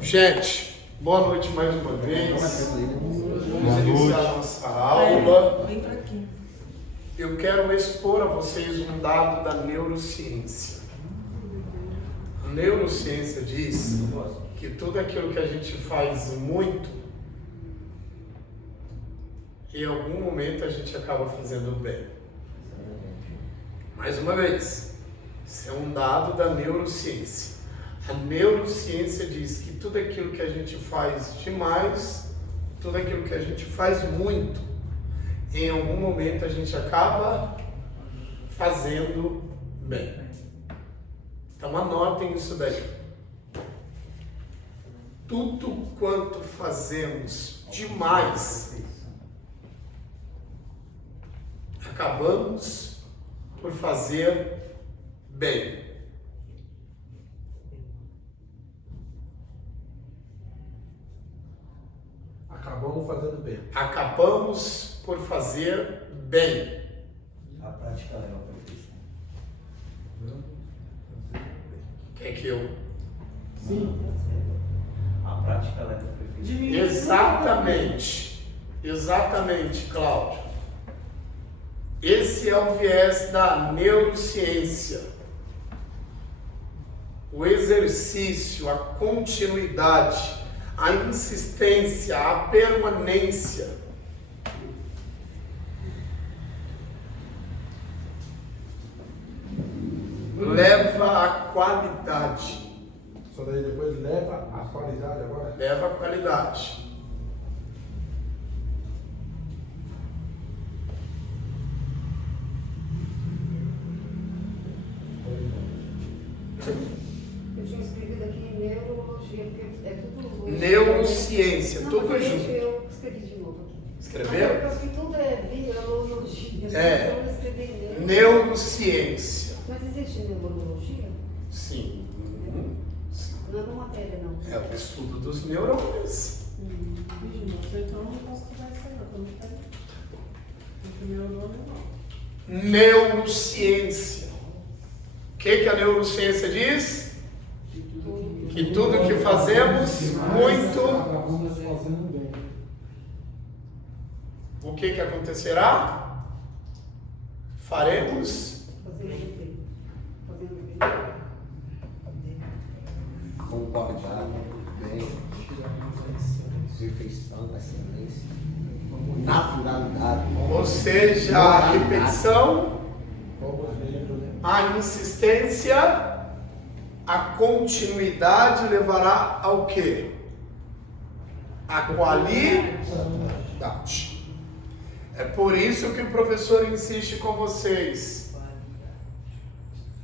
Gente, boa noite mais uma vez. Vamos iniciar a nossa aula. Eu quero expor a vocês um dado da neurociência. A neurociência diz que tudo aquilo que a gente faz muito, em algum momento a gente acaba fazendo bem. Mais uma vez, isso é um dado da neurociência. A neurociência diz que tudo aquilo que a gente faz demais, tudo aquilo que a gente faz muito, em algum momento a gente acaba fazendo bem. Então anotem isso daí. Tudo quanto fazemos demais, acabamos por fazer bem. Acabamos fazendo bem. Acabamos por fazer bem. A prática leva à perfeição. Quer que eu... Sim. A prática leva à perfeição. Exatamente, Cláudio. Esse é o viés da neurociência. O exercício, a continuidade, a insistência, a permanência. Leva à qualidade. Só daí depois leva a qualidade agora? Leva à qualidade. Eu tinha escrevido aqui em neurologia, porque é tudo... Neurociência, Não, tudo mas junto. eu escrevi de novo aqui. Escreveu? Porque tudo é biologia. É. Então eu escrevi Neurociência. Mas existe neurologia? Sim. Não é uma matéria, não. É o estudo dos neurônios. Então não posso estudar isso aí, não. Como está aí? O primeiro nome não. Neurociência. O que a neurociência diz? Que tudo que fazemos muito, Acabamos fazendo bem. o que acontecerá? Faremos Fazendo bem. Fazendo bem. Concordar, bem, perfeição, excelência, naturalidade. ou seja, a repetição, Povos livres, né? a insistência, a continuidade levará ao quê? A qualidade. É por isso que o professor insiste com vocês.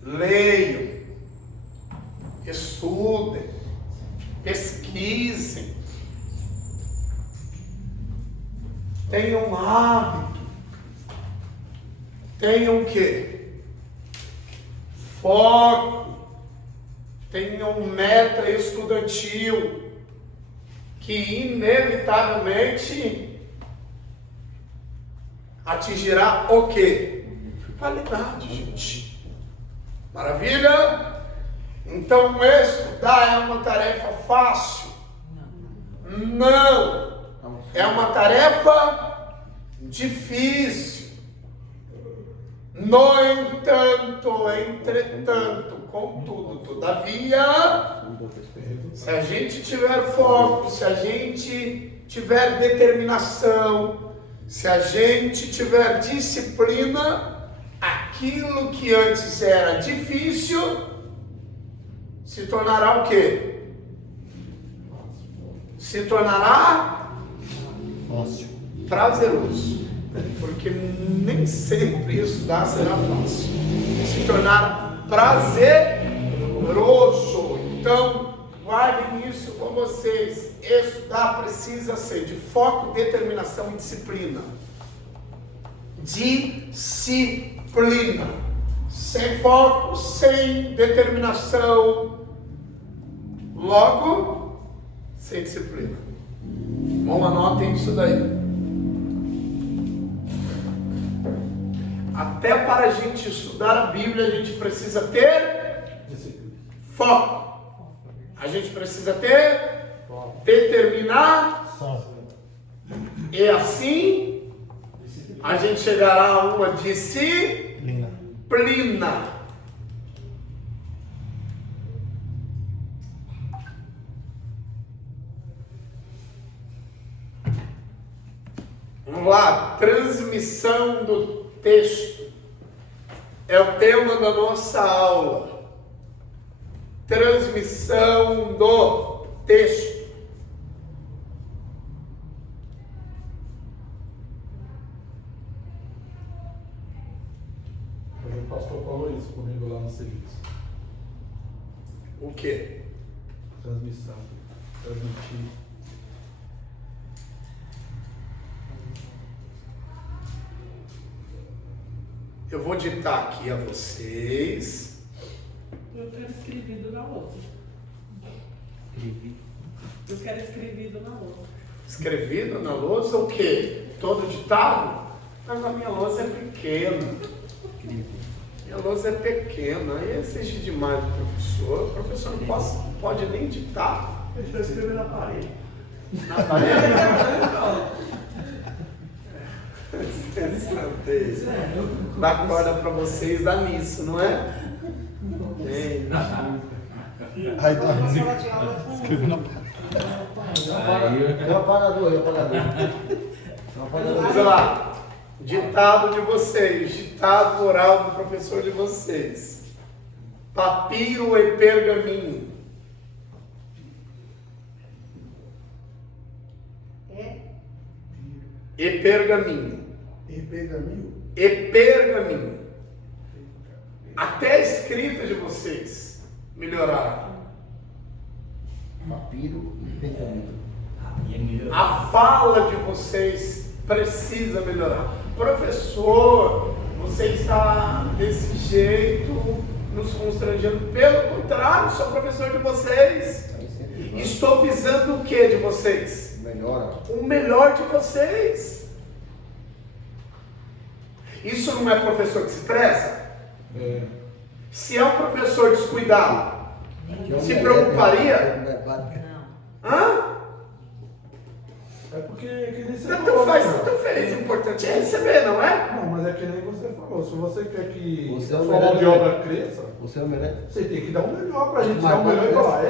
Leiam, estudem, pesquisem, tenham hábito, tenham o quê? Foco, tenham meta estudantil, que inevitavelmente atingirá o quê? Qualidade, gente. Maravilha? Então estudar é uma tarefa fácil? Não. É uma tarefa difícil. No entanto, entretanto, contudo, todavia, se a gente tiver foco, se a gente tiver determinação, se a gente tiver disciplina, aquilo que antes era difícil se tornará o quê? Se tornará Fácil. prazeroso. Porque nem sempre estudar será fácil. Se tornar prazeroso. Então, guardem isso com vocês. Estudar precisa ser de foco, determinação e disciplina. Disciplina. Sem foco, sem determinação, logo, sem disciplina. Bom, anotem isso daí. Até para a gente estudar a Bíblia, a gente precisa ter foco. A gente precisa ter determinação. E assim a gente chegará a uma disciplina. Vamos lá, transmissão do texto. É o tema da nossa aula. Transmissão do texto. Hoje o pastor falou isso comigo lá no serviço. O quê? Transmissão. Transmitir. Eu vou ditar aqui a vocês. Eu quero escrevido na lousa. Eu quero escrevido na lousa. Escrevido na lousa o quê? Todo ditado? Mas a minha lousa é pequena. Minha lousa é pequena. Aí exige demais do professor. O professor não pode nem ditar. Deixa eu escrever na parede. Na parede? Dá corda pra vocês, dá nisso, não é? Gente. Aí dá sala de aula com... É o apagador, é o apagador. Vamos lá. Ditado de vocês, ditado oral do professor de vocês. Papiro e pergaminho. E pergaminho. E pergaminho? E pergaminho. Até a escrita de vocês melhoraram. Papiro e pergaminho. A fala de vocês precisa melhorar. Professor, você está desse jeito, nos constrangendo. Pelo contrário, sou professor de vocês. Estou visando o que de vocês? Melhora. O melhor de vocês. Isso não é professor que se preza? É. Se é um professor descuidado, se preocuparia? Hã? É porque que nem você Tanto faz, tanto fez. O importante é receber, não é? Não, mas é que nem você falou. Se você quer que Você a é o sua melhor mão de do obra cresça, Você é o melhor. você tem que dar o melhor pra gente. Mas Dar o melhor e pode falar,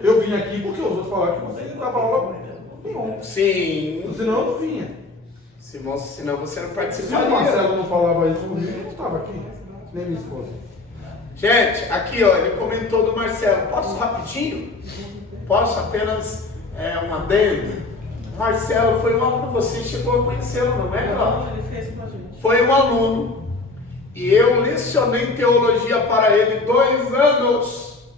eu vim aqui porque os outros falaram que você dava aula nenhum. Sim. Senão eu não vinha. Senão você não Se o participaria. Marcelo não falava isso comigo, eu não estava aqui. Nem minha esposa. Gente, aqui ó, ele comentou do Marcelo. Posso rapidinho? Posso apenas um adendo? O Marcelo foi um aluno, você chegou a conhecê-lo, não é, Cláudio? Ele fez pra gente. Foi um aluno. E eu lecionei teologia para ele 2 anos.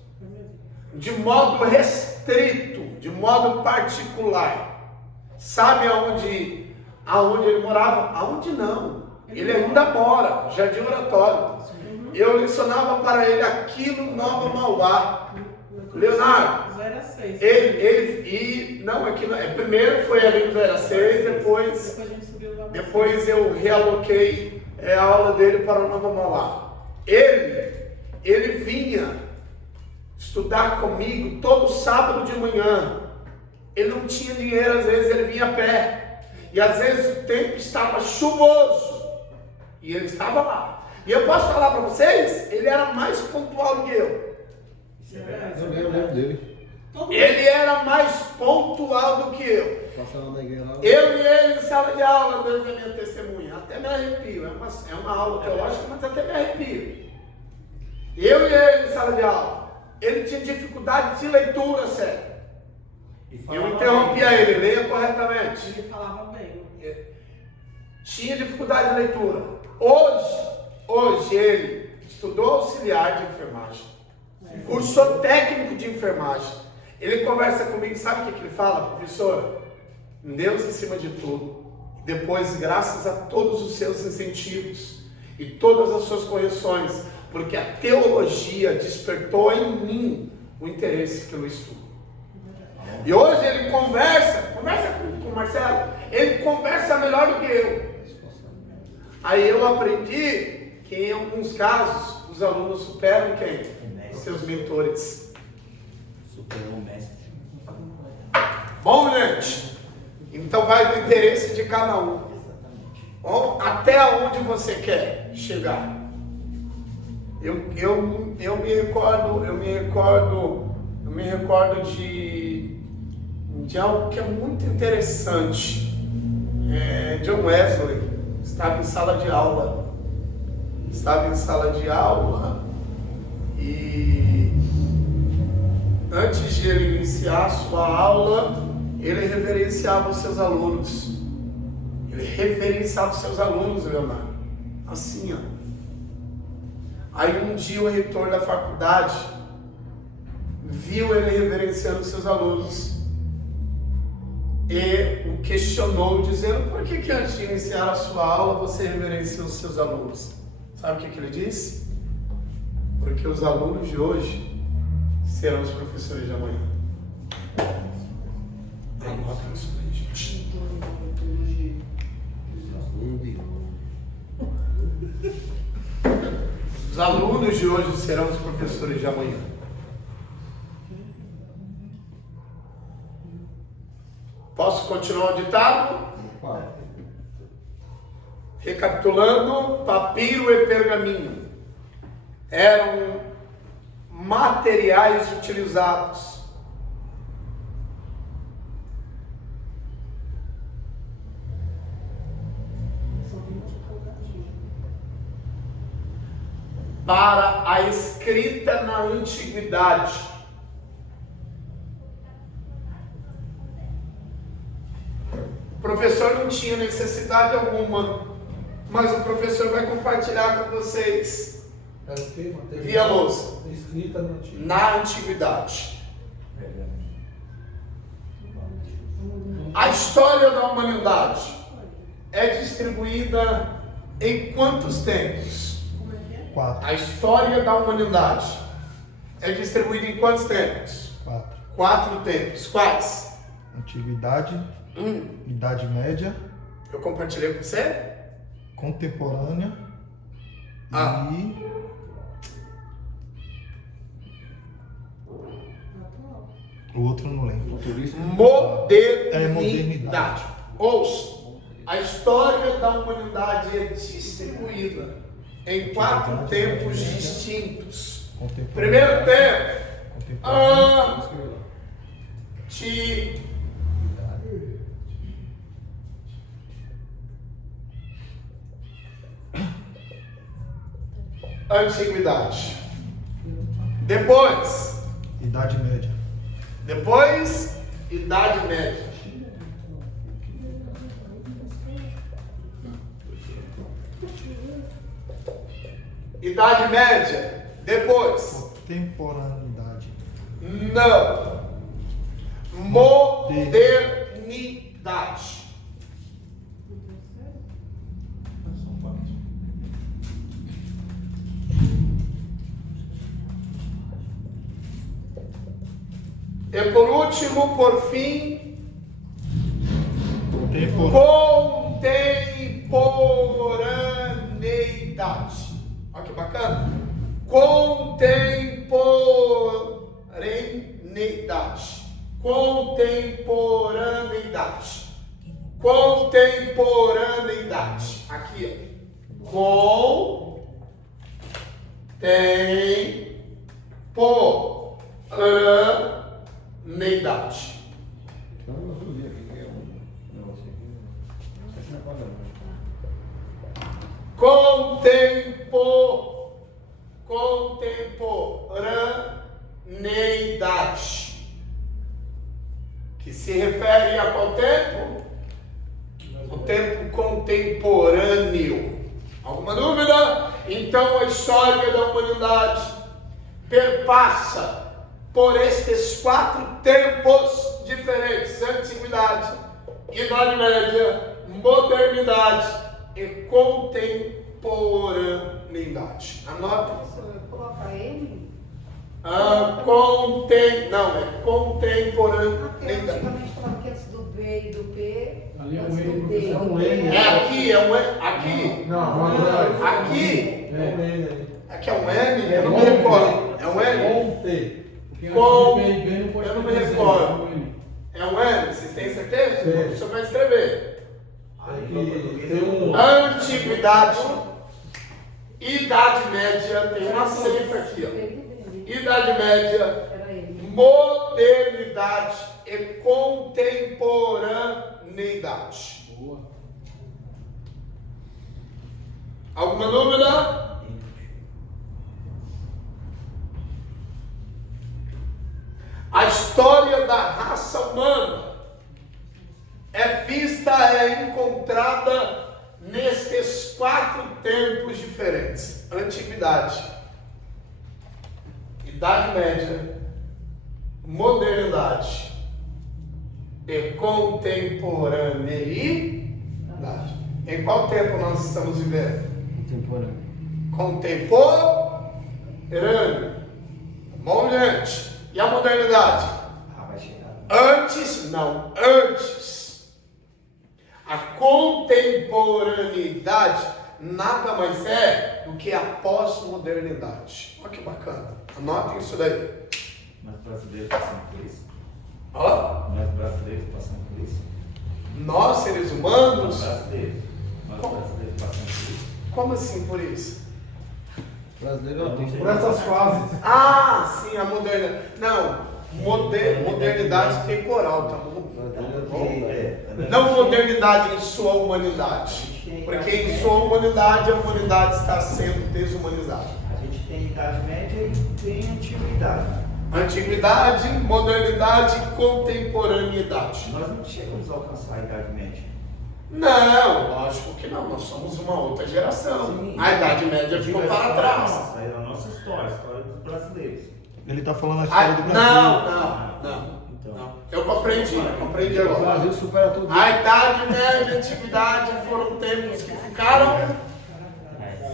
De modo restrito, de modo particular. Sabe aonde ele morava? Aonde não. Ele ainda mora, Jardim Oratório. Eu lecionava para ele aqui no Nova Mauá. Leonardo, 0 a 6. primeiro foi ali no 0 a 6, Depois a gente subiu lá. depois eu realoquei a aula dele para o Nova Mauá. Ele vinha estudar comigo todo sábado de manhã. Ele não tinha dinheiro, às vezes ele vinha a pé. E às vezes o tempo estava chuvoso. E ele estava lá. E eu posso falar para vocês, ele era mais pontual do que eu. Eu lembro dele. Ele era mais pontual do que eu. Passando na igreja lá. Eu e ele em sala de aula, Deus é minha testemunha. Até me arrepio. É uma aula teológica, mas até me arrepio. Eu e ele em sala de aula. Ele tinha dificuldade de leitura, sério. Eu interrompia ele, leia corretamente. Ele falava bem. Tinha dificuldade de leitura. Hoje ele estudou auxiliar de enfermagem. Cursou técnico de enfermagem. Ele conversa comigo, sabe o que ele fala, professora? Deus em cima de tudo. Depois, graças a todos os seus incentivos e todas as suas correções, porque a teologia despertou em mim o interesse pelo estudo. E hoje ele conversa com o Marcelo, ele conversa melhor do que eu. Aí eu aprendi que em alguns casos os alunos superam quem? Seus mentores. Superou diferente. Então vai do interesse de cada um. Até onde você quer chegar. Eu me recordo de algo que é muito interessante. John Wesley estava em sala de aula. E antes de ele iniciar a sua aula, ele reverenciava os seus alunos. Leonardo. Assim, ó. Aí um dia o reitor da faculdade viu ele reverenciando seus alunos e o questionou, dizendo: por que antes de iniciar a sua aula você reverencia os seus alunos? Sabe o que ele disse? Porque os alunos de hoje serão os professores de amanhã. Anota isso aí, gente. Os alunos de hoje serão os professores de amanhã. Posso continuar o ditado? Recapitulando, papiro e pergaminho eram materiais utilizados para a escrita na antiguidade. O professor não tinha necessidade alguma, mas o professor vai compartilhar com vocês via lousa. Escrita na antiguidade. A história da humanidade é distribuída em quantos tempos? 4. A história da humanidade é distribuída em quantos tempos? 4. 4 tempos. Quais? Antiguidade, Idade Média, Eu compartilhei com você? Contemporânea e o outro não lembro. Modernidade. Ouça, a história da humanidade é distribuída em 4 tempos distintos. Primeiro tempo, antiguidade. Depois, Idade Média. Idade Média. Idade Média. Depois. Contemporaneidade. Não. Modernidade. E por último, por fim, contemporaneidade. Olha que bacana. Contemporaneidade. Contemporaneidade. Aqui, ó. Contemporaneidade. Contemporaneidade, que se refere a qual tempo? O tempo contemporâneo. Alguma dúvida? Então a história da humanidade perpassa por estes 4 tempos diferentes: antiguidade, idade média, modernidade e contemporaneidade. Anota. Coloca M. Não, é contemporaneidade. Antigamente falava que antes do B e do P. Ali é um antes M, do D e é um do P. M. É aqui, é um M. Aqui. Não, Aqui. É um M. Aqui é um M? Eu não me recordo. É um M? Ontem. Eu não me recordo. É um M? Vocês têm certeza? Sim. O senhor vai escrever. Que tem um. Antiguidade. Idade Média. Tem um acento aqui, ó. Idade Média. Era ele. Modernidade e contemporaneidade. Boa. Alguma dúvida? A história da raça humana é vista, é encontrada nestes 4 tempos diferentes: Antiguidade, Idade Média, Modernidade e Contemporaneidade. Em qual tempo nós estamos vivendo? Contemporâneo. Bom, gente. E a modernidade? Vai chegar. Antes, não, antes. A contemporaneidade nada mais é do que a pós-modernidade. Olha que bacana. Anotem isso daí. Nós brasileiros passamos por isso. Ó, Nós brasileiros passamos por isso. nós, seres Nós humanos, brasileiros. Nós Como? brasileiros passamos por isso. como assim por isso? Brasileiro tem Por essas fases. Ah, sim, a modernidade. Não, modernidade temporal, tá bom? Não modernidade em sua humanidade. Porque em sua humanidade, a humanidade está sendo desumanizada. A gente tem Idade Média e tem Antiguidade. Antiguidade, modernidade, contemporaneidade. Nós não chegamos a alcançar a Idade Média. Não, lógico que não. Nós somos uma outra geração. Sim. A Idade Média ficou para trás. Nossa, é a nossa história, a história dos brasileiros. Ele está falando a história do Brasil. Não. Então, Eu compreendi agora. supera tudo. A Idade Média e a Antiguidade foram tempos que ficaram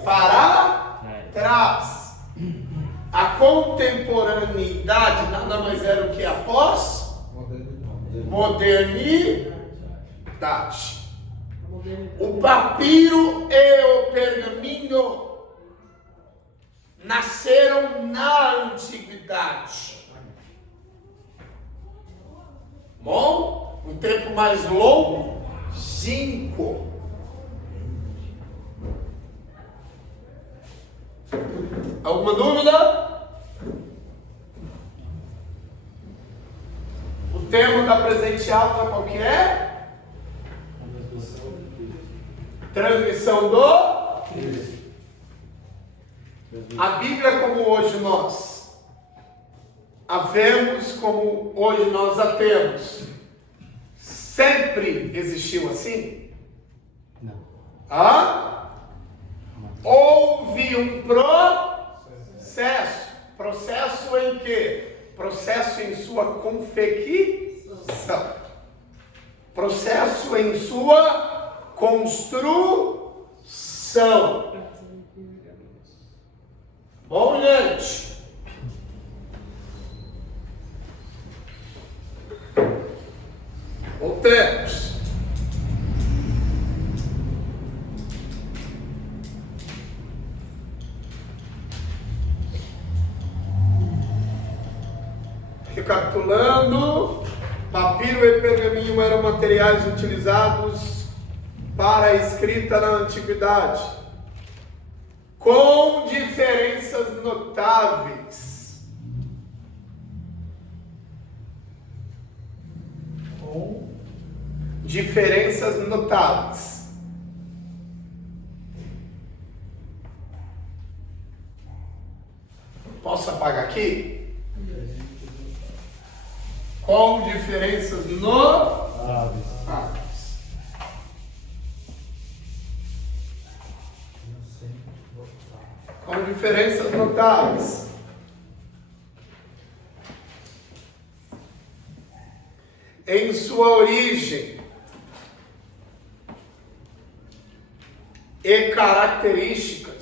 para trás. A contemporaneidade nada mais era o que a pós-modernidade. O papiro e o pergaminho nasceram na antiguidade. Bom, um tempo mais longo, 5. Alguma dúvida? O tema da presente aula qual que é? Transmissão do? A Bíblia como hoje nós a vemos, como hoje nós a temos, sempre existiu assim? Não. Houve um processo. Processo em quê? Processo em sua confecção. Processo em sua construção. Bom, gente. Voltemos. Recapitulando, papiro e pergaminho eram materiais utilizados para a escrita na antiguidade, com diferenças notáveis. Com diferenças notáveis. Posso apagar aqui? Com diferenças notáveis. Com diferenças notáveis. Em sua origem e características.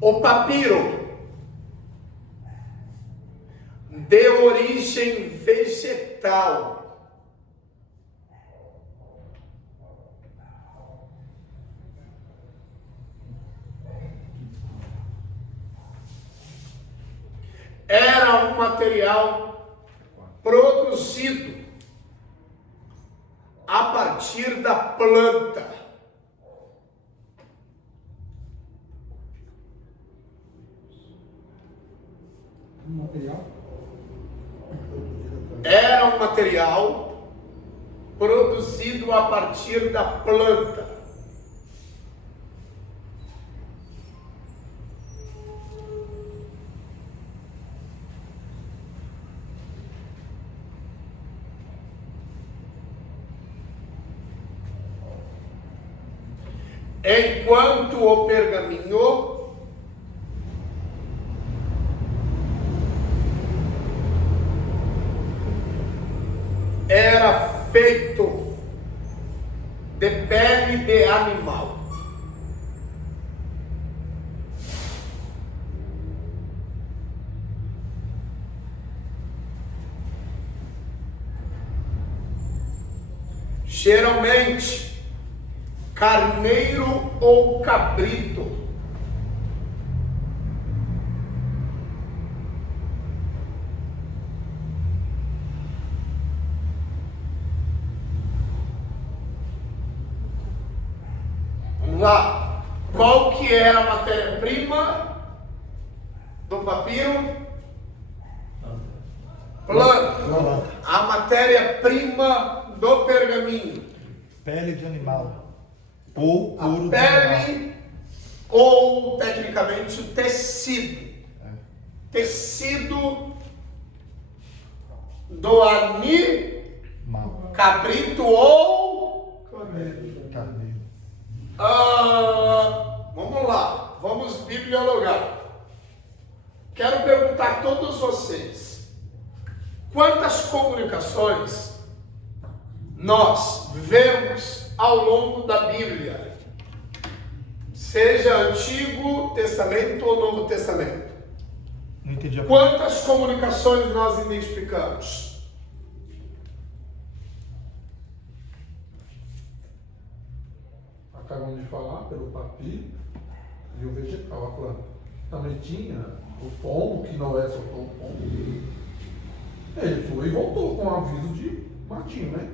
O papiro de origem vegetal. Era um material produzido a partir da planta. Era um material produzido a partir da planta. Enquanto o pergaminho era feito de pele de animal. Geralmente, carneiro ou cabrito. Vamos lá. Qual que era a matéria-prima do papiro? Planta. A matéria-prima do pergaminho. Pele de animal. Ou A couro de animal. pele ou, tecnicamente, o tecido. Tecido do Mal. cabrito ou... Carneiro. Vamos lá, vamos bibliologar. Quero perguntar a todos vocês: quantas comunicações nós vemos ao longo da Bíblia? Seja Antigo Testamento ou Novo Testamento. Não entendi a Quantas comunicações nós identificamos? Acabamos de falar pelo papiro e o vegetal, a planta. Também tinha o pombo, que Noé soltou o pombo. Ele foi e voltou com um aviso de matinho, né?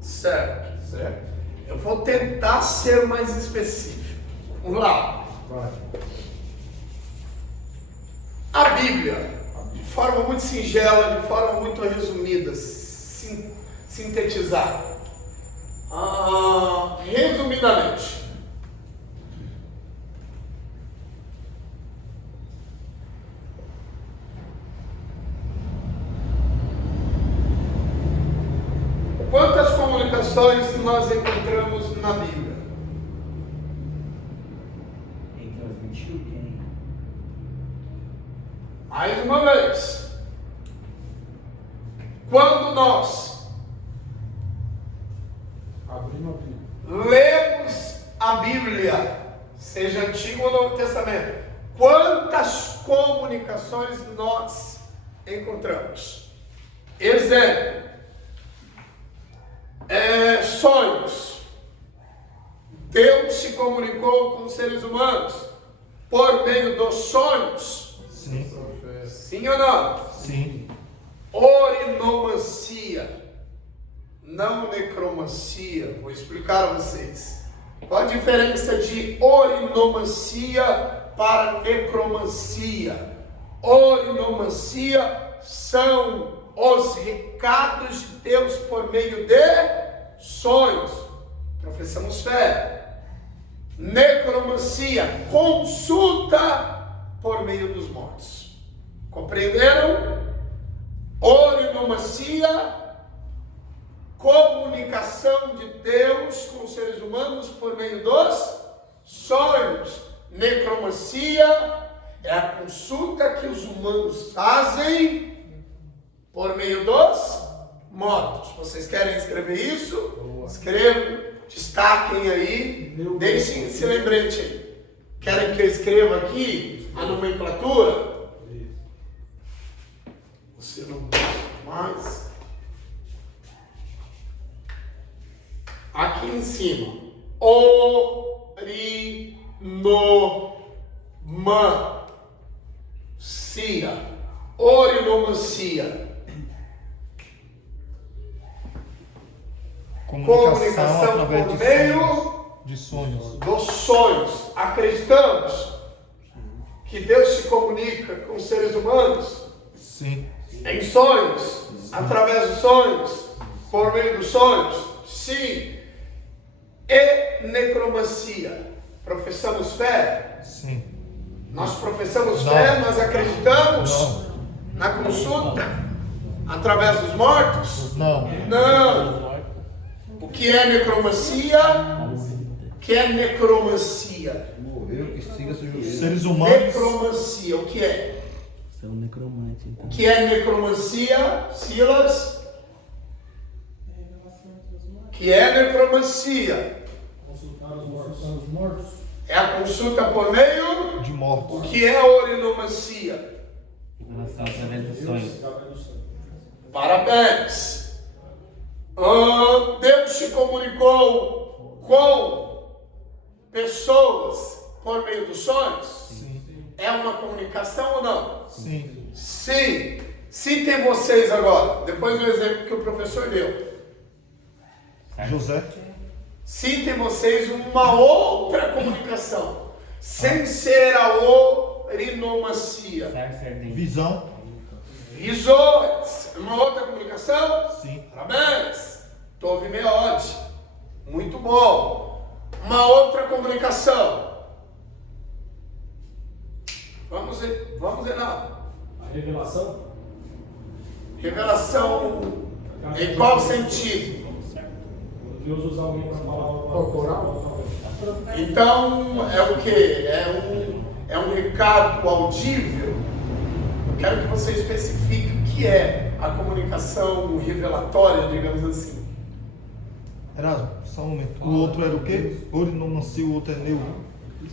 Certo. Certo? Eu vou tentar ser mais específico. Vamos lá. Vai. A Bíblia, de forma muito singela, de forma muito resumida, sintetizada. Resumidamente, quantas comunicações nós encontramos na Bíblia? Quem transmitiu quem? Mais uma vez, quando nós Abrimos a Bíblia. lemos a Bíblia, seja Antigo ou Novo Testamento, quantas comunicações nós encontramos? Exemplo, sonhos. Deus se comunicou com os seres humanos por meio dos sonhos? Sim. Sim ou não? Sim. Orinomancia, não necromancia. Vou explicar a vocês. Qual a diferença de orinomancia para necromancia? Orinomancia são os recados de Deus por meio de sonhos. Professamos fé. Necromancia, consulta por meio dos mortos. Compreenderam? Orinomacia, comunicação de Deus com os seres humanos por meio dos sonhos. Necromancia é a consulta que os humanos fazem por meio dos mortos. Vocês querem escrever isso? Escrevam, destaquem aí, deixem esse lembrete aí. Querem que eu escreva aqui a nomenclatura? aqui em cima. Orinomancia. Comunicação através por de meio sonhos. De sonhos. dos sonhos. Acreditamos que Deus se comunica com os seres humanos Sim. em sonhos, através dos sonhos, por meio dos sonhos. Sim. E necromancia. Professamos fé? Sim. Nós professamos Não. fé, nós acreditamos Não. na consulta através dos mortos? Não. Não. O que é necromancia? O que é necromancia? Morreu, que siga seu juízo. Seres humanos. Necromancia, o que é? São necromantes, então. O que é necromancia, Silas? O que é necromancia? Consultar os mortos. É a consulta por meio? De O mortos. que é orinomancia? Revelação através dos sonhos. Parabéns! Deus se comunicou com pessoas por meio dos sonhos? Sim. É uma comunicação ou não? Sim. Sim. Citem vocês agora, depois do exemplo que o professor deu. José. Citem vocês uma outra comunicação, sem ser a orinomacia. Sarcerdente. Visão. Visões. Uma outra comunicação? Sim. Parabéns. Tovimeode. Muito bom. Uma outra comunicação. Vamos ver não. A revelação? Revelação em qual sentido? Deus usa alguém para falar Corporal? Então, é o que? É um recado audível? Eu quero que você especifique o que é a comunicação revelatória, digamos assim. Erasmo, só um momento. O outro era o quê? Orinomancia, o outro é neuro.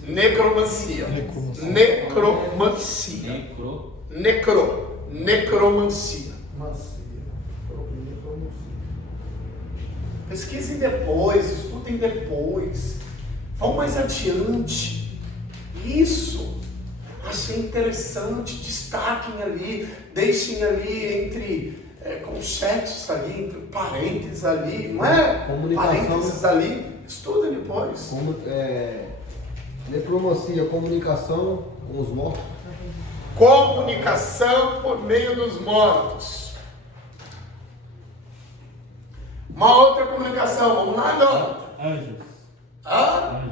Necromancia. Necromancia. Necromancia. Necromancia. Macia. Pesquisem depois, estudem depois. Vão mais adiante. Isso. Achei interessante. Destaquem ali. Deixem ali entre conchetes ali, entre parênteses ali. Não é? Comunicação. Parênteses ali. Estudem depois. Necromancia, comunicação com os mortos. Comunicação por meio dos mortos. Uma outra comunicação. Vamos lá, Dona. Anjos. Ah?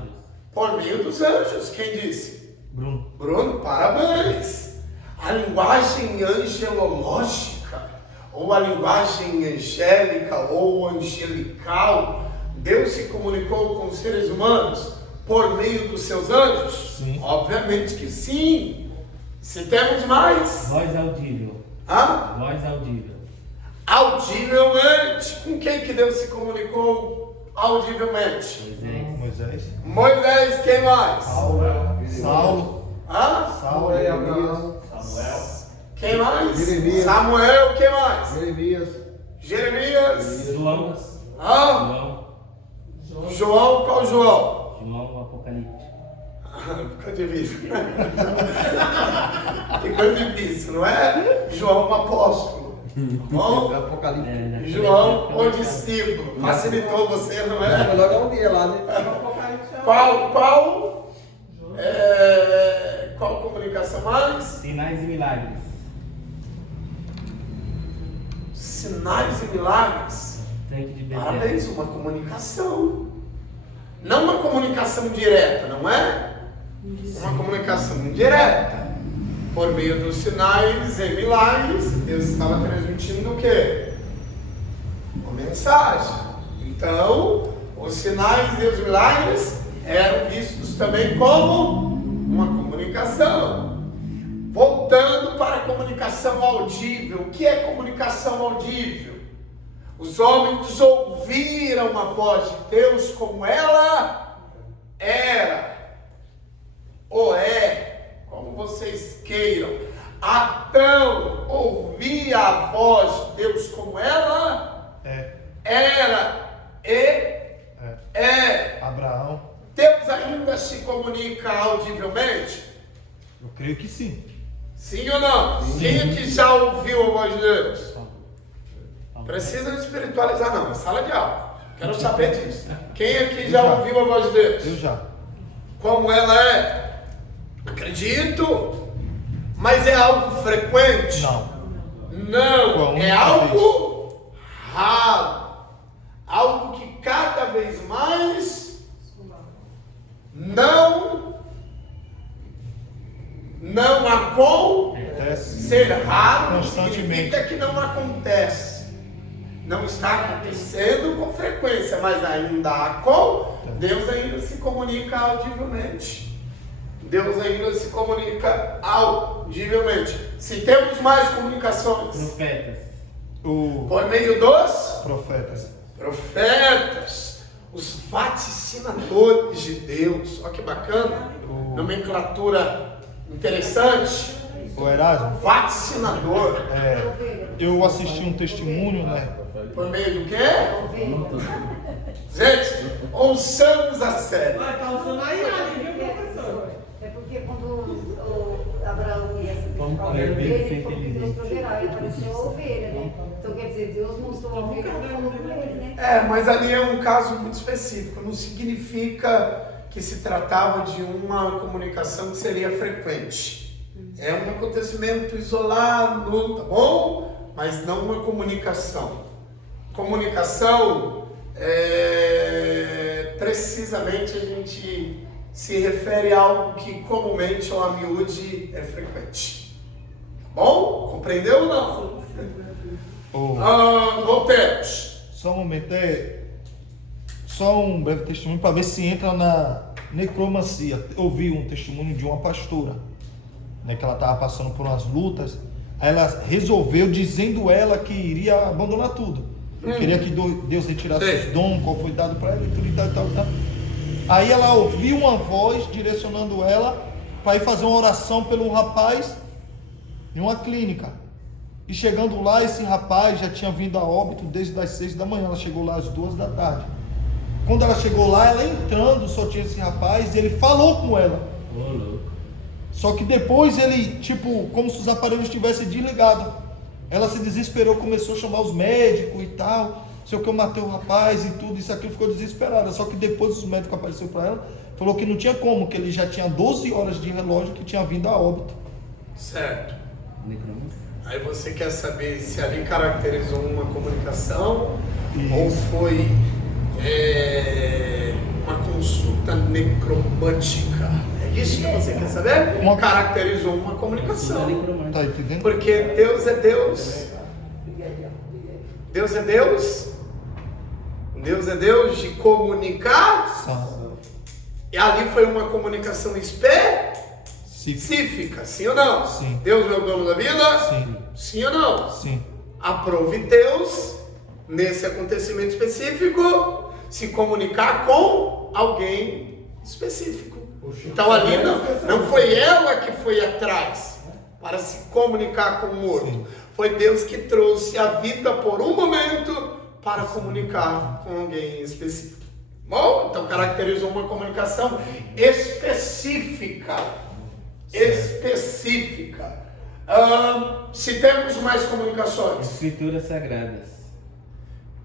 Por meio dos anjos. Quem disse? Bruno. Bruno, parabéns. A linguagem angelológica, ou a linguagem angélica, ou angelical, Deus se comunicou com os seres humanos por meio dos seus anjos? Sim. Obviamente que sim. Se temos mais. Voz audível. Ah? Voz audível. Audivelmente. Com quem que Deus se comunicou audivelmente? Moisés. Moisés. Moisés, quem mais? Saulo. Ah? Saulo. Quem mais? Jeremias. Samuel, quem mais? Jeremias. João. Ah? João, qual João? João Apocalipse. Ficou difícil. Ficou difícil, não é? João, um apóstolo. Bom? Apocalipse. João, o discípulo. Facilitou você, não É é? melhor dar um dia lá, né? Qual comunicação mais? Sinais e milagres. Sinais e milagres. Tanque de Betesda. Parabéns, uma comunicação. Não uma comunicação direta, não é? Uma comunicação indireta. Por meio dos sinais e milagres, Deus estava transmitindo o quê? Uma mensagem. Então, os sinais e os milagres eram vistos também como uma comunicação. Voltando para a comunicação audível. O que é comunicação audível? Os homens ouviram a voz de Deus como ela era, ou é, como vocês queiram. Adão ouvia a voz de Deus como ela era e Abraão. Deus ainda se comunica audivelmente? Eu creio que sim. Sim ou não? Sim. Quem aqui já ouviu a voz de Deus? Precisa de espiritualizar não, é sala de aula. Quero saber disso. Quem aqui já ouviu a voz de Deus? Eu já. Como ela é? Acredito. Mas é algo frequente? Não. Não, Foi a única é algo raro. Algo que cada vez mais não acontece. Ser raro não significa que não acontece. Não está acontecendo com frequência, mas ainda Deus ainda se comunica audivelmente. Deus ainda se comunica audivelmente. Se temos mais comunicações. Profetas. Por meio dos Profetas. os vaticinadores de Deus. Olha que bacana. Nomenclatura interessante. O Erasmo, Vaticinador. eu assisti um testemunho, né? Por meio do quê? Gente, ouçamos a série. Tá usando aí, viu, professor? É porque quando o Abraão ia Vamos sacrificar a ver, ovelha, sem ele falou que Deus proverá, e apareceu a ovelha, né? Então quer dizer, Deus mostrou a ovelha e falou com ele, né? Mas ali é um caso muito específico. Não significa que se tratava de uma comunicação que seria frequente. É um acontecimento isolado, tá bom? Mas não uma comunicação. Comunicação, precisamente a gente se refere a algo que comumente ou a miúde é frequente. Tá bom? Compreendeu ou não? Voltemos. Só um momento, só um breve testemunho para ver se entra na necromancia. Eu vi um testemunho de uma pastora, né, que ela estava passando por umas lutas. Aí ela resolveu, dizendo ela que iria abandonar tudo. Queria que Deus retirasse os dons, qual foi dado para ela e tudo e tal, e tal, e tal. Aí ela ouviu uma voz direcionando ela para ir fazer uma oração pelo rapaz em uma clínica. E chegando lá, esse rapaz já tinha vindo a óbito desde as 6 da manhã. Ela chegou lá às 2 da tarde. Quando ela chegou lá, ela entrando, só tinha esse rapaz e ele falou com ela. Só que depois ele, como se os aparelhos estivessem desligados. Ela se desesperou, começou a chamar os médicos e tal. Sei o que, eu matei o rapaz e tudo, isso aqui, ficou desesperada. Só que depois os médicos apareceram para ela, falou que não tinha como, que ele já tinha 12 horas de relógio que tinha vindo a óbito. Certo. Aí você quer saber se ali caracterizou uma comunicação ou foi uma consulta necromântica. É isso que você quer saber? Caracterizou uma comunicação. Tá entendendo? Porque Deus é Deus. Deus é Deus. Deus é Deus de comunicar. E ali foi uma comunicação específica, sim ou não? Sim. Deus é o dono da vida? Sim. Sim ou não? Sim. Aprove Deus, nesse acontecimento específico, se comunicar com alguém específico. Então ali não foi ela que foi atrás para se comunicar com o morto. Sim. Foi Deus que trouxe a vida por um momento para comunicar com alguém específico. Bom, então caracterizou uma comunicação específica. Se temos mais comunicações. Escrituras sagradas.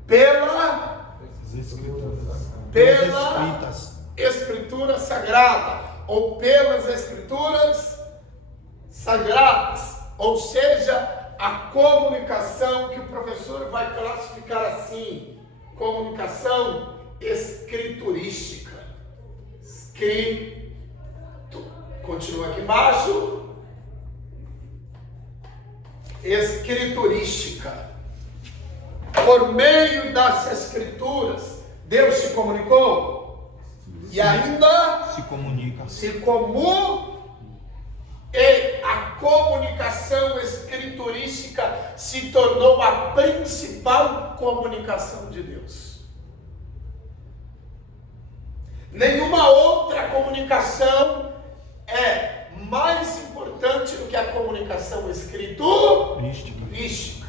Pela Escritura Sagrada ou pelas Escrituras Sagradas, ou seja, a comunicação que o professor vai classificar assim: comunicação escriturística. Continua aqui embaixo. Escriturística. Por meio das Escrituras, Deus se comunicou e ainda Se comunica. E a comunicação escriturística se tornou a principal comunicação de Deus. Nenhuma outra comunicação é mais importante do que a comunicação escriturística.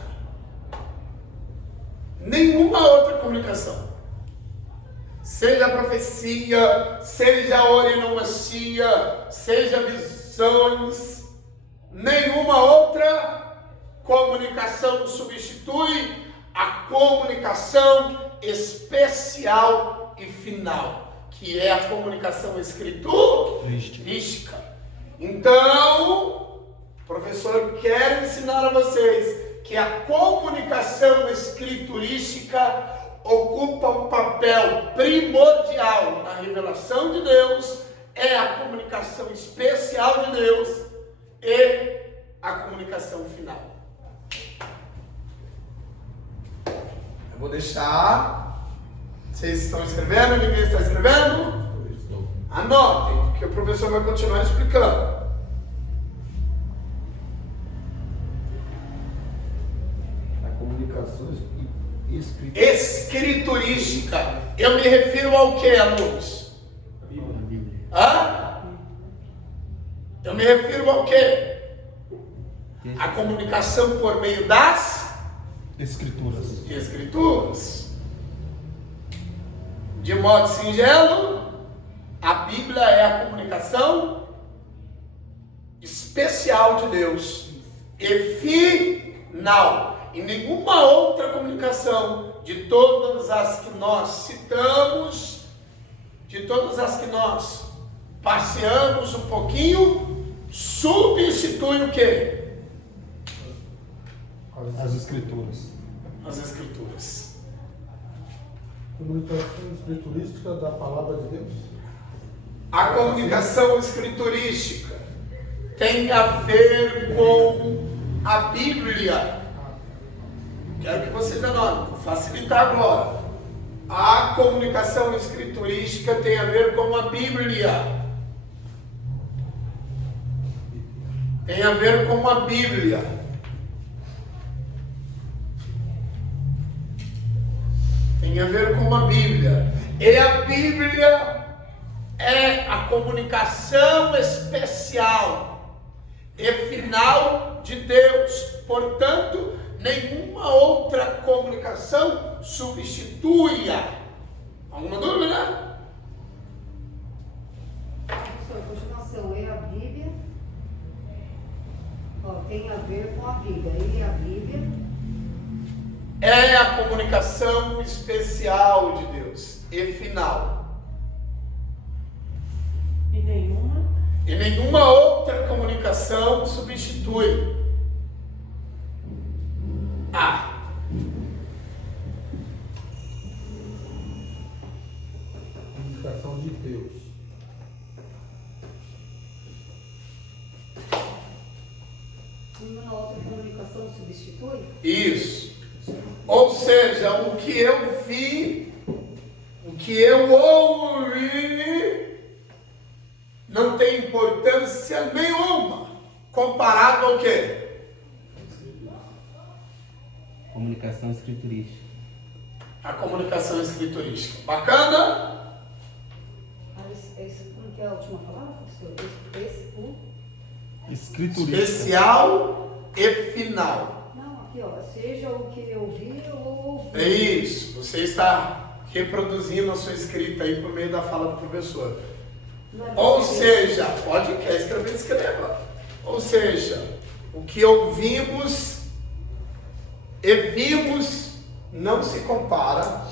Nenhuma outra comunicação. seja profecia, seja orinomacia, seja visões, nenhuma outra comunicação substitui a comunicação especial e final, que é a comunicação escriturística. Então, o professor quer ensinar a vocês que a comunicação escriturística ocupa um papel primordial na revelação de Deus, é a comunicação especial de Deus e a comunicação final. Eu vou deixar. Vocês estão escrevendo? Ninguém está escrevendo? Anotem, porque o professor vai continuar explicando. A comunicação Escriturística. Eu me refiro ao que, alunos? Hã? Eu me refiro ao que? A comunicação por meio das Escrituras. De modo singelo, a Bíblia é a comunicação especial de Deus e final. E nenhuma outra comunicação de todas as que nós citamos, de todas as que nós passeamos um pouquinho, substitui o quê? As Escrituras. As Escrituras. Comunicação escriturística da palavra de Deus. A comunicação escriturística tem a ver com a Bíblia. Quero que vocês anotem, vou facilitar agora. A comunicação escriturística tem a ver com a Bíblia. Tem a ver com a Bíblia. Tem a ver com a Bíblia. E a Bíblia é a comunicação especial e final de Deus. Portanto, nenhuma outra comunicação substitui-a. Alguma dúvida? Professor, a continuação é a Bíblia. Ó, tem a ver com a Bíblia. E a Bíblia É a comunicação especial de Deus e final. E E nenhuma outra comunicação substitui a. Comunicação de Deus. nenhuma outra comunicação substitui? Isso. Ou seja, o que eu vi, o que eu ouvi, não tem importância nenhuma comparado ao quê? Comunicação escriturística. A comunicação escriturística. Bacana? Como que é a última palavra, professor? Escriturística. Especial e final. Não, aqui ó, seja o que eu vi ou ouvi. É isso. Você está reproduzindo a sua escrita aí por meio da fala do professor. Ou seja, quer escrever, escreva. Ou seja, o que ouvimos e vimos não se compara.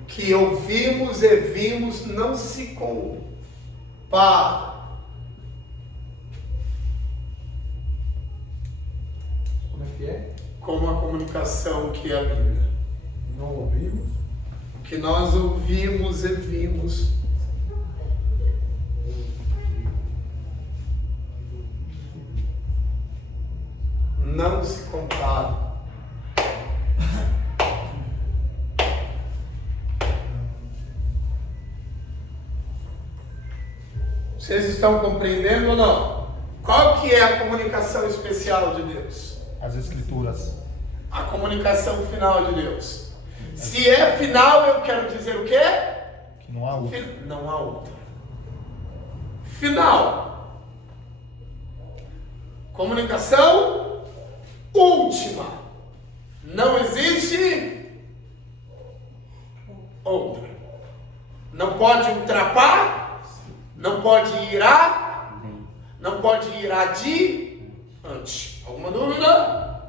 O que ouvimos e vimos não se compara. Como é que é? Como a comunicação que é a Bíblia. Não ouvimos. O que nós ouvimos e vimos não se compara. Vocês estão compreendendo ou não? Qual que é a comunicação especial de Deus? As Escrituras. A comunicação final de Deus. Se é final, eu quero dizer o quê? Que não há outra. Não há outra. Final. Comunicação última. Não existe outra. pode ultrapar, não pode irar, não pode ir adiante. Alguma dúvida?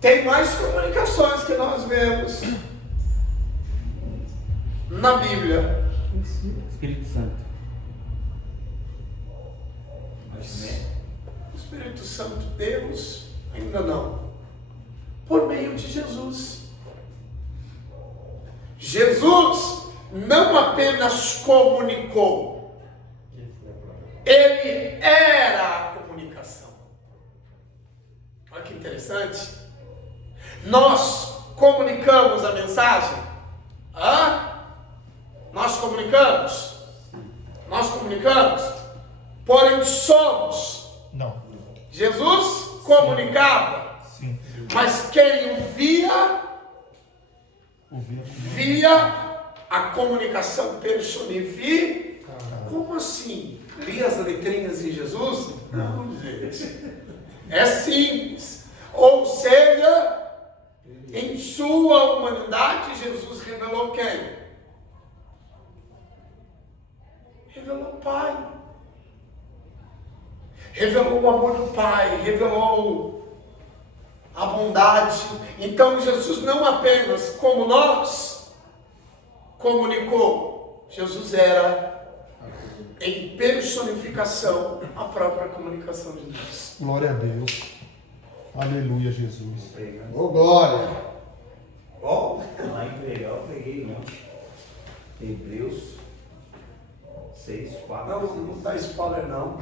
Tem mais comunicações que nós vemos na Bíblia. Espírito Santo. O Espírito Santo, Deus, ainda não. Por meio de Jesus. Jesus não apenas comunicou, ele era a comunicação. Olha que interessante. Nós comunicamos a mensagem? Nós comunicamos? Nós comunicamos? Porém somos. Não. Jesus comunicava. Sim. Mas quem o via a comunicação personificada. Como assim? Lia as letrinhas em Jesus? Não, gente. É simples. Ou seja, em sua humanidade, Jesus revelou quem? Revelou o Pai. Revelou o amor do Pai. Revelou a bondade. Então Jesus não apenas, como nós, comunicou. Jesus era, em personificação, a própria comunicação de Deus. Glória a Deus. Aleluia, Jesus. Ô, glória. Lá em pregar eu peguei ontem. Hebreus 6, 4. Não dá spoiler não.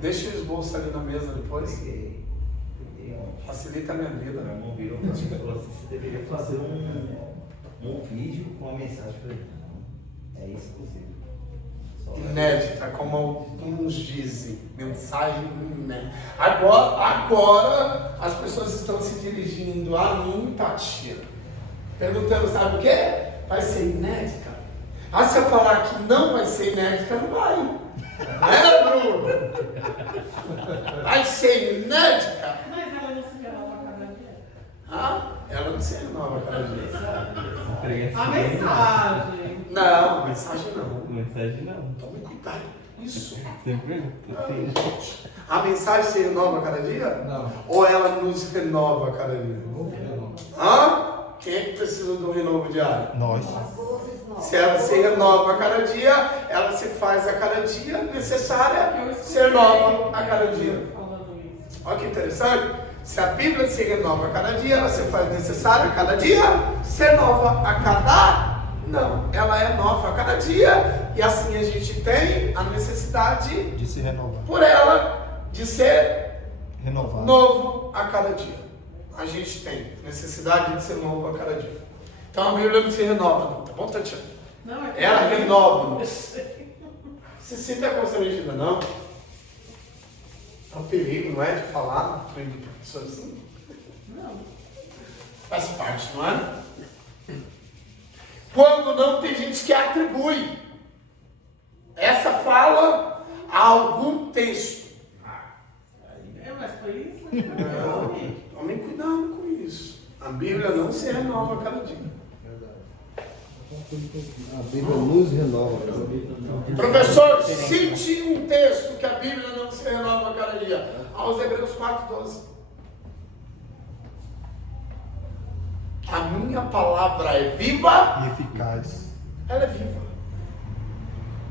Deixa o esboço ali na mesa depois. Peguei ontem. Facilita a minha vida. Meu irmão virou pra mim e falou assim: você deveria fazer um vídeo com uma mensagem pra ele. É isso possível. Inédita, como alguns dizem. Mensagem inédita. Agora as pessoas estão se dirigindo a mim, Tati, perguntando, sabe o quê? Vai ser inédita? Se eu falar que não vai ser inédita, não vai. Bruno? Vai ser inédita? Mas ela não se renova a cada dia. Ela não se renova cada dia. A mensagem. Não, mensagem não. Mensagem não. Tome cuidado com isso. Sempre A mensagem se renova a cada dia? Não. Ou ela nos renova a cada dia? Não. Quem é que precisa do renovo diário? Nós. As luzes novas. Se ela se renova a cada dia, ela se faz a cada dia necessária ser nova a cada dia. Falando isso. Olha que interessante. Se a Bíblia se renova a cada dia, ela se faz necessária a cada dia ser nova a cada... Não, ela é nova a cada dia e assim a gente tem a necessidade De se renovar. por ela de ser Renovar. novo a cada dia. A gente tem necessidade de ser novo a cada dia. Então a Bíblia não se renova, não, tá bom, Tatiana? Não, é que Ela renova-nos. Se sinta constrangida, não. É um perigo, não é? De falar na frente do professor assim. Não. Faz parte, não é? Quando não, tem gente que atribui essa fala a algum texto. Mas foi isso? Não, tomem cuidado com isso. A Bíblia não se renova a cada dia. A Bíblia nos renova. Professor, cite um texto que a Bíblia não se renova a cada dia. Aos Hebreus 4:12. A minha palavra é viva. E eficaz. Ela é viva.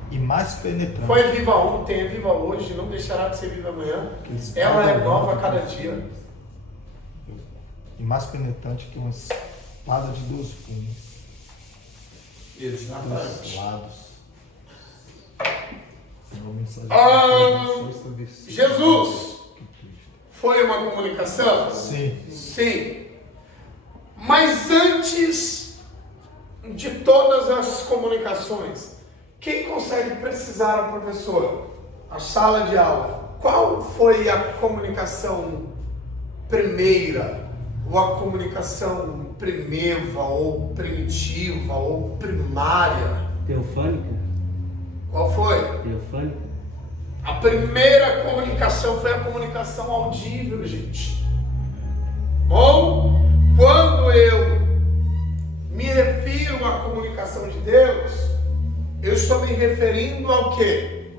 E mais penetrante. Foi viva ontem, é viva hoje, não deixará de ser viva amanhã. Ela é nova a cada dia. E mais penetrante que uma espada de 2 punhos. Dos lados. Tem uma mensagem. Jesus foi uma comunicação? Sim. Sim. Mas antes de todas as comunicações, quem consegue precisar ao professor? A sala de aula. Qual foi a comunicação primeira? Ou a comunicação primeva, ou primitiva, ou primária? Teofânica? Qual foi? Teofânica? A primeira comunicação foi a comunicação audível, gente. Bom, quando eu me refiro ouviram a comunicação de Deus, eu estou me referindo ao quê?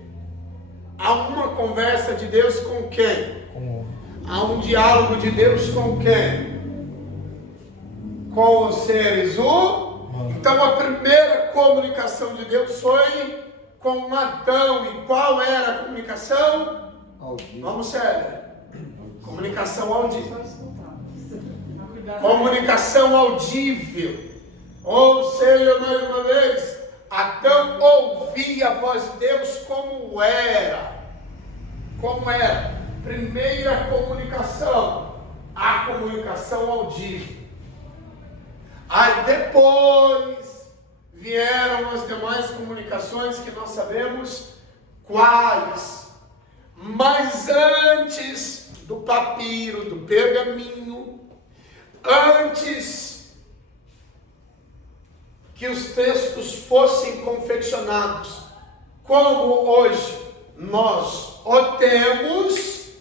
A uma conversa de Deus com quem? Com A um diálogo de Deus com quem? Com os seres humanos. Então a primeira comunicação de Deus foi com Adão. E qual era a comunicação? Vamos sério. Comunicação audível. Comunicação audível. Ou seja, mais uma vez, Adão ouvia a voz de Deus como era. Como era. Primeira comunicação, a comunicação audível. Aí depois vieram as demais comunicações que nós sabemos quais. Mas antes do papiro, do pergaminho, antes que os textos fossem confeccionados, como hoje nós o temos,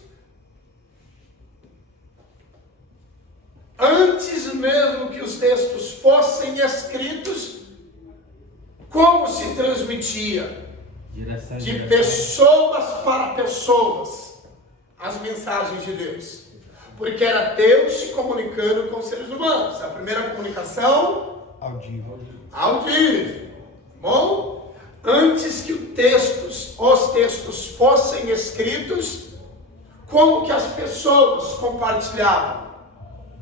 antes mesmo que os textos fossem escritos, como se transmitia de pessoas para pessoas as mensagens de Deus? Porque era Deus se comunicando com os seres humanos. A primeira comunicação audível. Bom, antes que os textos fossem escritos, como que as pessoas compartilhavam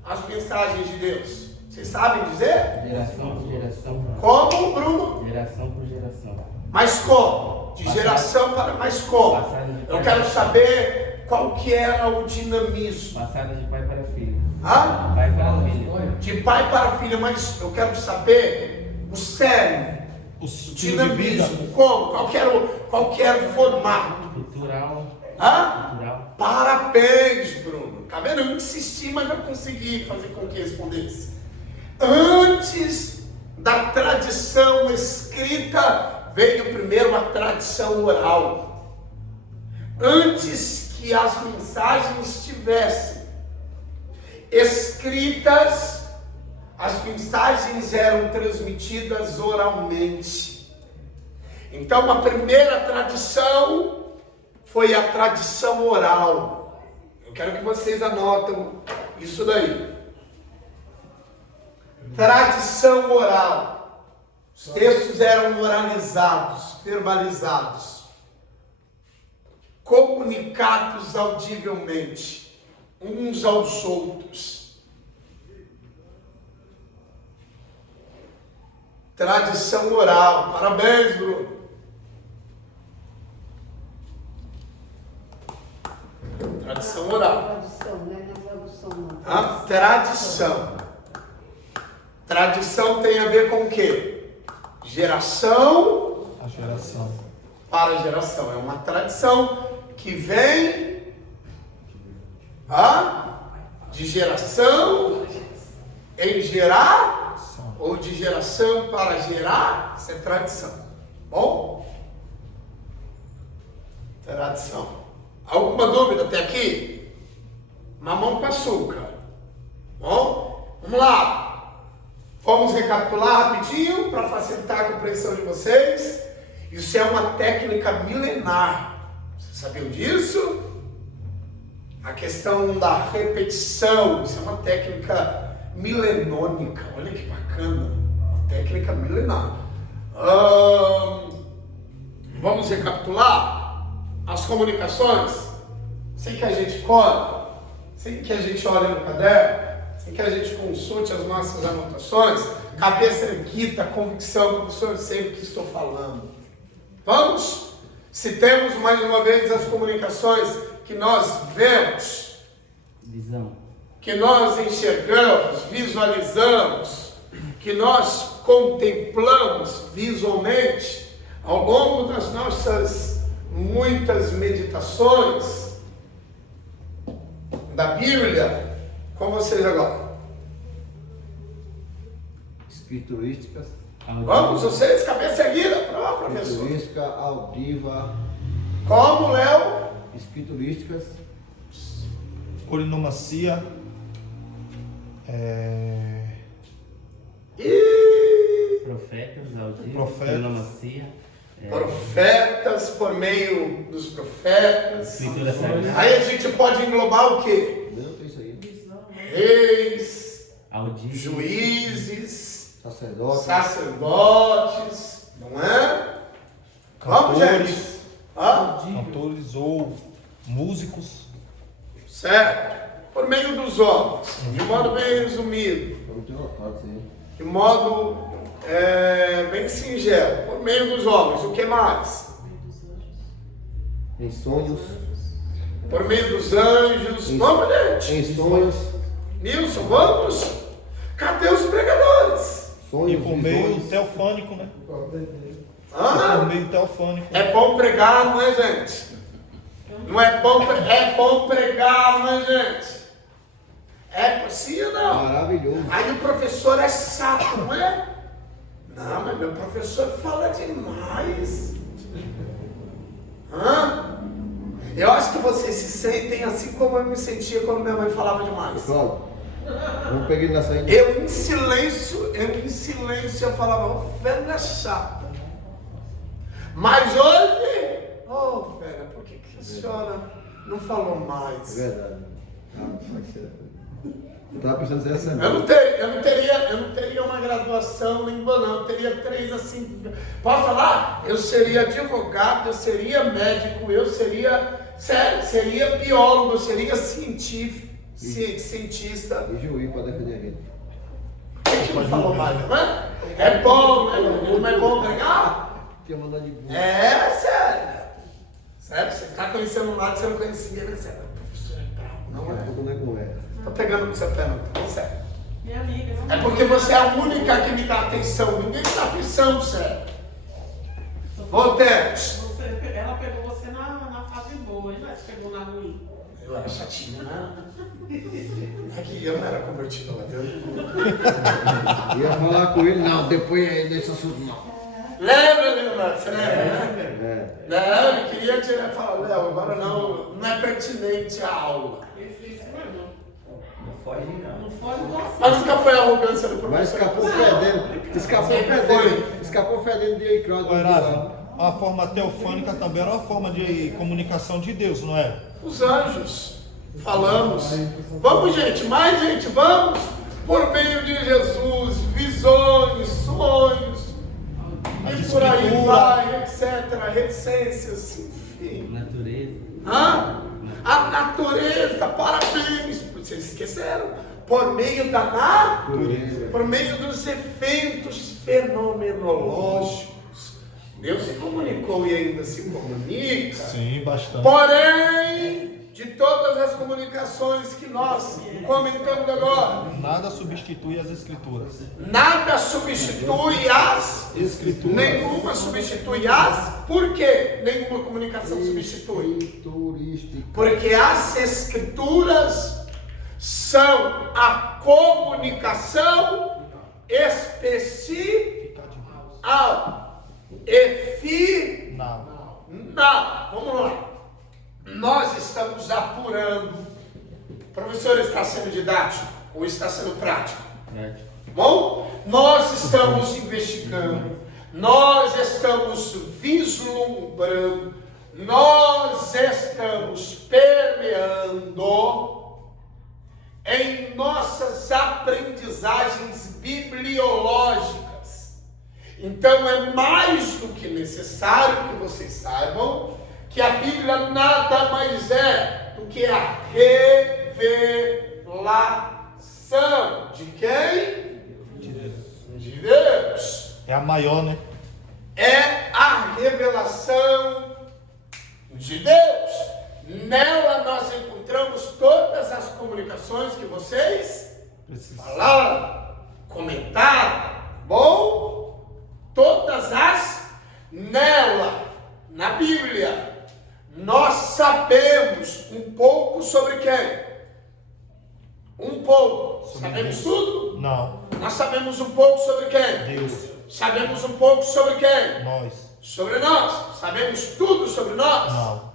as mensagens de Deus? Vocês sabem dizer? Geração por geração. Como, Bruno? Geração por geração. Mas como? De geração para mais como? Eu quero saber qual que era o dinamismo. Passada de pai para filho. Hã? Pai para filho. De pai para filho, mas eu quero saber o cerne, o o estilo de vida. dinamismo, como? Qual que era o formato? Cultural. Hã? Cultural. Parabéns, Bruno. Tá vendo? Eu insisti, mas eu consegui fazer com que respondesse. Antes da tradição escrita, veio primeiro a tradição oral. Antes que as mensagens estivessem escritas, as mensagens eram transmitidas oralmente. Então a primeira tradição foi a tradição oral. Eu quero que vocês anotem isso daí. Tradição oral. Os textos eram oralizados, verbalizados, comunicados audivelmente, uns aos outros. Tradição oral. Parabéns, Bruno. Tradição oral. Tradição, né? Não é tradução, não. A tradição. Tradição tem a ver com o quê? Geração A geração. para geração. É uma tradição que vem de geração em gerar, ou de geração para gerar. Isso é tradição. Bom? Tradição. Alguma dúvida até aqui? Mamão com açúcar. Bom? Vamos lá. Vamos recapitular rapidinho para facilitar a compreensão de vocês. Isso é uma técnica milenar. Vocês sabiam disso? A questão da repetição. Isso é uma técnica milenônica. Olha que bacana. Uma técnica milenar. Vamos recapitular as comunicações. Sem que a gente colhe, sem que a gente olhe no caderno, sem que a gente consulte as nossas anotações, cabeça erguida, convicção, professor, eu sei o que estou falando. Vamos? Citemos mais uma vez as comunicações que nós vemos, Visão. que nós enxergamos, visualizamos, que nós contemplamos visualmente ao longo das nossas muitas meditações da Bíblia. Com vocês agora. Escriturísticas. Vamos, vocês, cabeça erguida. Pronto, professor. Escriturística, audiva. Como, Léo? Escriturísticas. Polinomacia. E Profetas, audíveis, Profetas. cronomancia, Profetas por meio dos profetas. escritura sagrada, Aí a gente pode englobar o quê? Não, tem isso aí. Reis, audíveis, juízes, Sacerdote. sacerdotes, não é? Vamos, Cantores. gente. Hã? Cantores ou músicos. Certo. Por meio dos homens, de modo bem resumido, Vamos ter notado isso aí. de modo bem singelo, por meio dos homens. O que mais? Em sonhos. Por meio dos anjos. Vamos, gente. Em sonhos. Nilson, vamos? Cadê os pregadores? E Sonhos, por meio visões. teofânico, né? Hã? Por meio teofânico. É bom pregar, não é, gente? Não é bom, é bom pregar, não é, gente? É possível, não? Maravilhoso. Aí o professor é chato, não é? Não, mas meu professor fala demais. Hã? Eu acho que vocês se sentem assim como eu me sentia quando minha mãe falava demais. Cláudio, vamos pegar ele na saída. Eu em silêncio eu falava, ô velha chata. Mas hoje, ô velha, por que a senhora não falou É mais? verdade. Eu tava pensando ser essa. Eu não teria uma graduação em língua, não. Eu teria 3 assim. Posso falar? Eu seria advogado, eu seria médico, eu seria, sério, seria biólogo, eu seria cientista. E juiz para defender a gente. Por que não falou mais, não é? É bom, né? Como é bom pregar? Tinha mandado de burro. É, sério. Sério, você está conhecendo um lado que você não conhecia, né? Sério, o professor é bravo, não Daqui a é? pouco não é conversa. Tô pegando no seu pé, não. Tô sério. Minha amiga. É porque você é a única que me dá atenção. Ninguém me dá atenção, sério. Voltemos. Ela pegou você na fase boa, hein? Mas pegou na ruim. Eu era chatinho, né? É que eu não era convertido lá dentro. Ia falar com ele, não, depois aí desse assunto não. Lembra, Leonardo? Você lembra, né? É. Não, ele queria tirar e falar, Léo, agora não é pertinente a aula. Isso mesmo. Não foge, não. Não foi do assunto. Mas nunca foi a arrogância do Mas professor. escapou fedendo. Escapou Sempre fedendo. Escapou fedendo de Cláudio. Ô, Erasmo, a forma teofânica também era uma forma de comunicação de Deus, não é? Os anjos. Falamos. Vamos, gente, mais gente, vamos. Por meio de Jesus, visões, sonhos. As E por aí escrituras. vai, etc. Reticências, enfim. natureza, Hã? A natureza, parabéns. Vocês esqueceram? Por meio da natureza. Por meio dos eventos fenomenológicos. Deus se comunicou e ainda se comunica. Sim, bastante. Porém, de todas as comunicações que nós comentamos agora, Nada substitui as escrituras. nada substitui as Escrituras. Nenhuma substitui as. Por quê? Nenhuma comunicação substitui. Turística. Porque as escrituras são a comunicação especial e final. Não. Vamos lá. Nós estamos apurando. O professor está sendo didático ou está sendo prático? prática, Bom, nós estamos investigando, nós estamos vislumbrando, nós estamos permeando em nossas aprendizagens bibliológicas. Então é mais do que necessário que vocês saibam que a Bíblia nada mais é do que a revelação de quem? De Deus. É a maior, né? É a revelação de Deus. Nela nós encontramos todas as comunicações que vocês Precisa. falaram, comentaram. Bom, todas as nela, na Bíblia, nós sabemos um pouco sobre quem? Um pouco. Sobre Sabemos Deus. tudo? Não. Nós sabemos um pouco sobre quem? Deus. Sabemos um pouco sobre quem? Nós. Sobre nós. Sabemos tudo sobre nós? Não.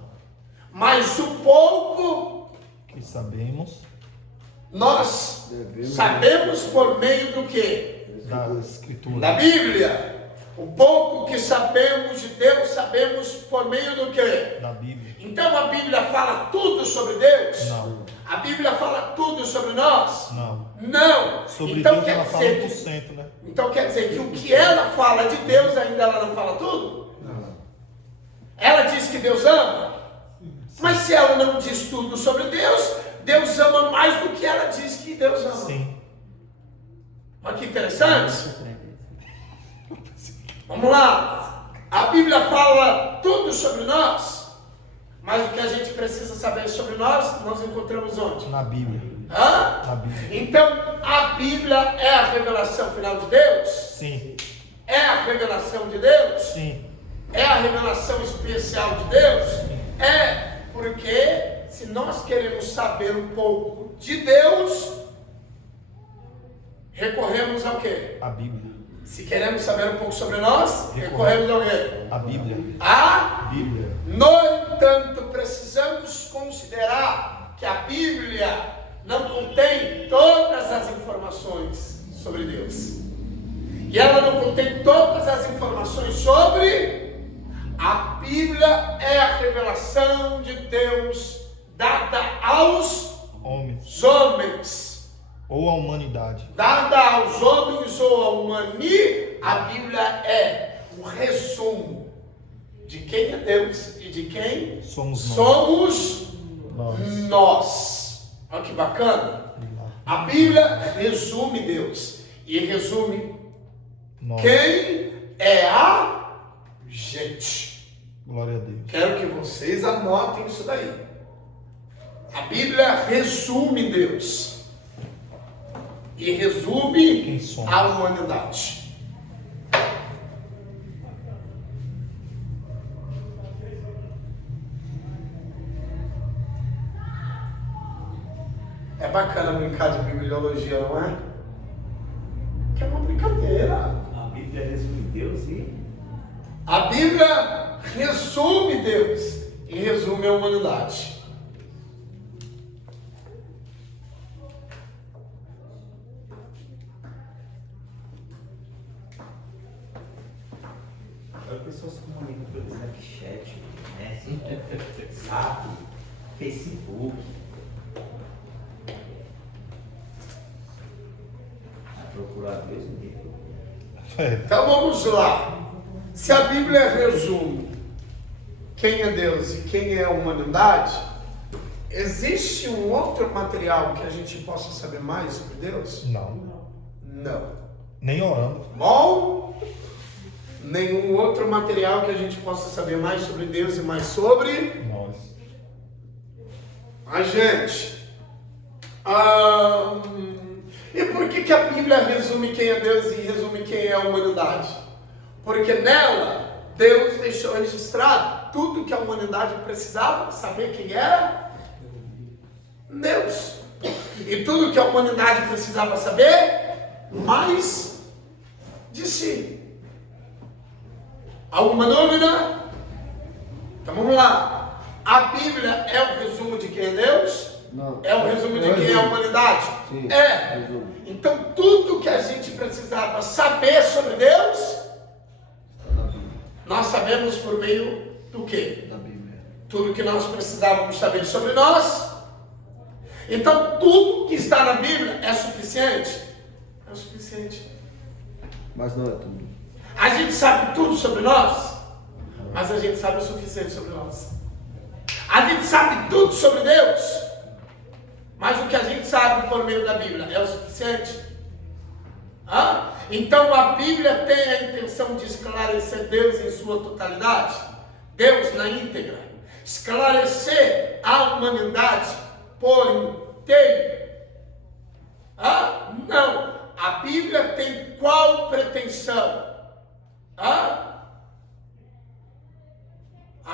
Mas o pouco Que sabemos. nós Devemos. sabemos por meio do quê? da Escritura. Na Bíblia. O pouco que sabemos de Deus, sabemos por meio do quê? Da Bíblia. Então a Bíblia fala tudo sobre Deus? Não. A Bíblia fala tudo sobre nós? Não. Não. Sobre Então Deus quer ela fala dizer 1%, né? Então quer dizer que o que ela fala de Deus, ainda ela não fala tudo? Não. Ela diz que Deus ama? Mas se ela não diz tudo sobre Deus, Deus ama mais do que ela diz que Deus ama. Sim. Olha que interessante. Vamos lá. A Bíblia fala tudo sobre nós, mas o que a gente precisa saber sobre nós encontramos onde? Na Bíblia. Hã? Na Bíblia. Então, a Bíblia é a revelação final de Deus? Sim. É a revelação de Deus? Sim. É a revelação especial de Deus? É, porque se nós queremos saber um pouco de Deus, recorremos ao quê? A Bíblia. Se queremos saber um pouco sobre nós, recorremos ao quê? A Bíblia. A Bíblia. No entanto, precisamos considerar que a Bíblia não contém todas as informações sobre Deus. E ela não contém todas as informações sobre a Bíblia. É a revelação de Deus dada aos homens. Ou a humanidade. Dada aos homens ou à humanidade, a Bíblia é o resumo de quem é Deus e de quem somos nós. Olha que bacana. A Bíblia resume Deus e resume quem é a gente. Glória a Deus. Quero que vocês anotem isso daí. A Bíblia resume Deus e resume a humanidade. É bacana brincar de bibliologia, não é? Que é uma brincadeira. A Bíblia resume Deus e... A Bíblia resume Deus e resume a humanidade. As pessoas se comunicam pelo Snapchat, WhatsApp, Facebook. Procurar Deus mesmo. Então vamos lá. Se a Bíblia resume quem é Deus e quem é a humanidade, existe um outro material que a gente possa saber mais sobre Deus? Não. Não. Nem orando. Bom, nenhum outro material que a gente possa saber mais sobre Deus e mais sobre nós. A gente. E por que a Bíblia resume quem é Deus e resume quem é a humanidade? Porque nela, Deus deixou registrado tudo que a humanidade precisava saber quem era Deus. E tudo que a humanidade precisava saber, mais de si. Alguma dúvida? Então vamos lá. A Bíblia é o resumo de quem é Deus? Não. É o resumo de quem é a humanidade? Sim, é. resumo. Então tudo que a gente precisava saber sobre Deus, nós sabemos por meio do quê? Da Bíblia. Tudo que nós precisávamos saber sobre nós. Então tudo que está na Bíblia é suficiente? É o suficiente. Mas não é tudo. A gente sabe tudo sobre nós, mas a gente sabe o suficiente sobre nós. A gente sabe tudo sobre Deus, mas o que a gente sabe por meio da Bíblia é o suficiente? Então a Bíblia tem a intenção de esclarecer Deus em sua totalidade, Deus na íntegra, esclarecer a humanidade por inteiro. Não. A Bíblia tem qual pretensão? A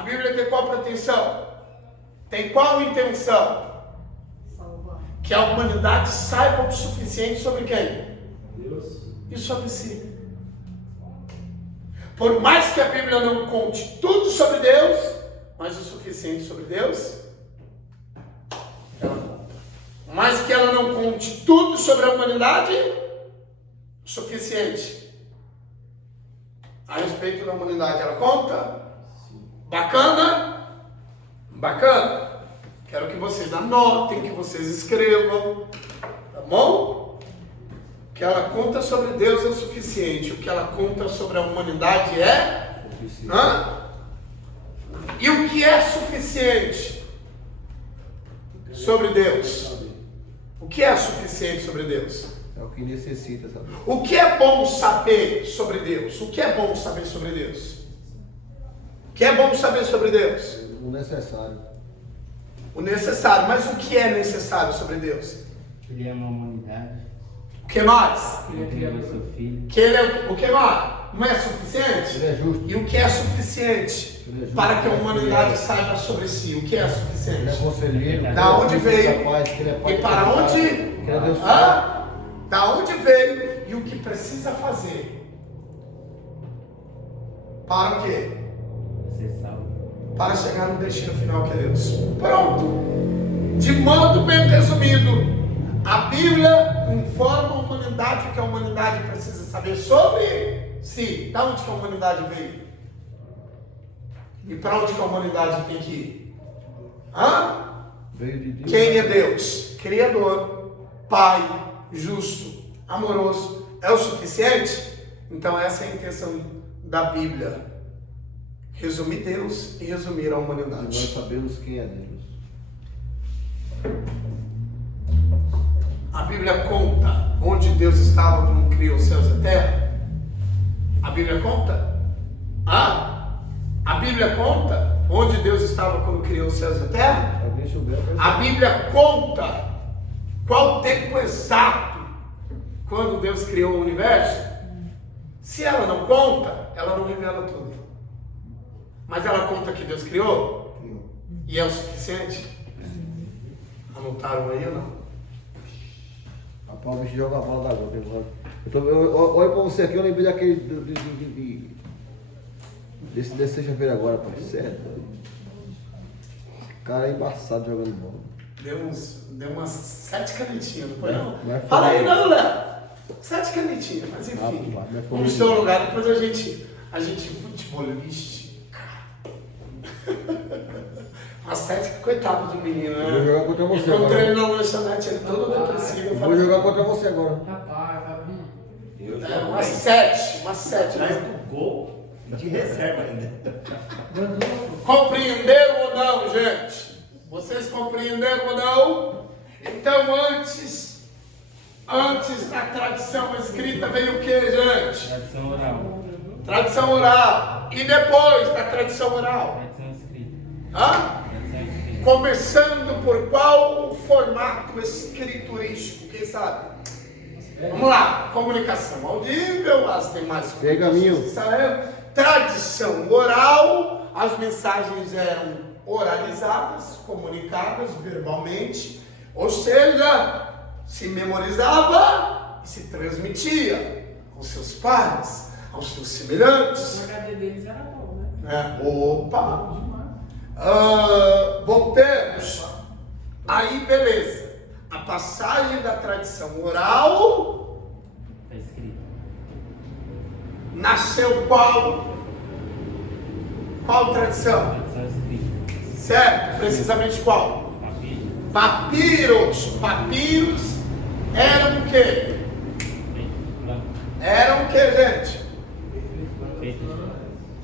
Bíblia tem qual pretensão? Tem qual intenção? Salvar. Que a humanidade saiba o suficiente sobre quem? Deus. E sobre si. Por mais que a Bíblia não conte tudo sobre Deus, mas o suficiente sobre Deus, ela conta. Por mais que ela não conte tudo sobre a humanidade, o suficiente a respeito da humanidade. Ela conta? Bacana? Bacana. Quero que vocês anotem, que vocês escrevam, tá bom? O que ela conta sobre Deus é o suficiente. O que ela conta sobre a humanidade é? Hã? E o que é suficiente sobre Deus? O que é suficiente sobre Deus? É o que necessita, sabe? O que é bom saber sobre Deus? O que é bom saber sobre Deus? O que é bom saber sobre Deus? O necessário. O necessário. Mas o que é necessário sobre Deus? Ele ama a humanidade. O que mais? Ele criou seu filho. Que ele é o que mais? Não é suficiente? Ele é justo. E o que é suficiente Ele é justo. para que a humanidade saiba sobre si? O que é Ele é suficiente? conselheiro. Da onde veio? Capaz, que ele é pai E para onde? Que ele é Deus. Hã? Da onde veio e o que precisa fazer? Para o quê? Ser salvo. Para chegar no destino final que é Deus. Pronto. De modo bem resumido, a Bíblia informa a humanidade o que a humanidade precisa saber sobre si. Da onde que a humanidade veio? E para onde que a humanidade tem que ir? Hã? Veio de Deus. Quem é Deus? Criador, Pai, justo, amoroso. É o suficiente? Então essa é a intenção da Bíblia. Resumir Deus e resumir a E nós humanidade. sabemos quem é Deus. A Bíblia conta onde Deus estava quando criou os céus e a terra? A Bíblia conta? Hã? A Bíblia conta onde Deus estava quando criou os céus e a terra? Se alguém souber, A Bíblia conta qual o tempo exato quando Deus criou o universo? Se ela não conta, ela não revela tudo. Mas ela conta que Deus criou? E é o suficiente? Anotaram aí ou não? Rapaz, o bicho joga a bola da boca. Olha pra você aqui, eu lembrei daquele. Desse sexta-feira agora, pai. Certo. Esse cara é embaçado jogando bola. Deu umas 7 canetinhas, não foi não? Não é Fala aí, foda. não, Léo. 7 canetinhas, mas enfim. Rapaz, não é foda. Vamos no seu lugar, depois a gente futebolista. Umas 7, coitado do menino, né? Vou jogar contra você Encontrei agora. ele na lanchonete, ele todo depressivo. Eu Vou falei, jogar contra você agora. Rapaz, Fabinho. Eu é, jogo umas bem. 7. Atrás do gol e de reserva ainda. Compreenderam ou não, gente? Vocês compreenderam ou não? Então, antes da tradição escrita veio o que, gente? Tradição oral. Tradição oral. E depois da tradição oral? Tradição escrita. Hã? Tradição escrita. Começando por qual formato escriturístico? Quem sabe? Vamos lá. Comunicação audível, as demais Pergaminho. comunicações. Tradição oral, as mensagens eram oralizadas, comunicadas verbalmente, ou seja, se memorizava e se transmitia aos seus pares, aos seus O semelhantes. HD deles era bom, né? Opa! Voltemos. Aí, beleza. A passagem da tradição oral Está escrito. nasceu qual? Qual tradição? Tradição escrita. Certo, precisamente qual? Papiro. Papiros. Papiros eram o quê? Feito de planta. Eram o quê, gente? Feito de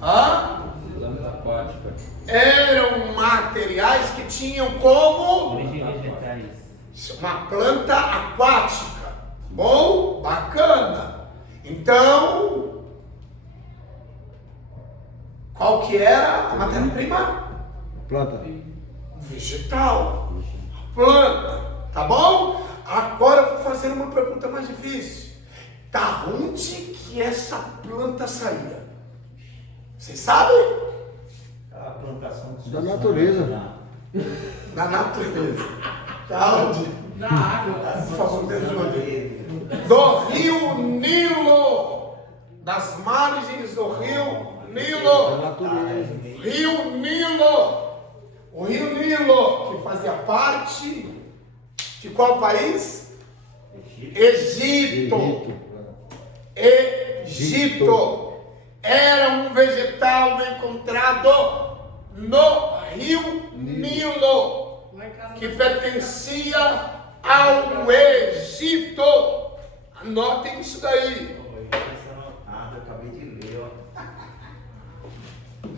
Hã? planta aquática. Eram materiais que tinham como Origem vegetais. uma planta aquática. Bom? Bacana. Então, qual que era a matéria-prima? Planta. Vegetal. Planta. Tá bom? Agora eu vou fazer uma pergunta mais difícil. Da onde que essa planta saía? Vocês sabem? A plantação de Da natureza. Da natureza. Da onde? Da água. Por favor, me ajude. Do rio Nilo. Das margens do rio Da Nilo. natureza. Rio Nilo. O rio Nilo, que fazia parte de qual país? Egito. Egito. Egito. Era um vegetal encontrado no rio Nilo, Lá em casa que nós- pertencia ao Egito. Anotem isso daí. Eu tinha anotado, eu acabei de ler, ó.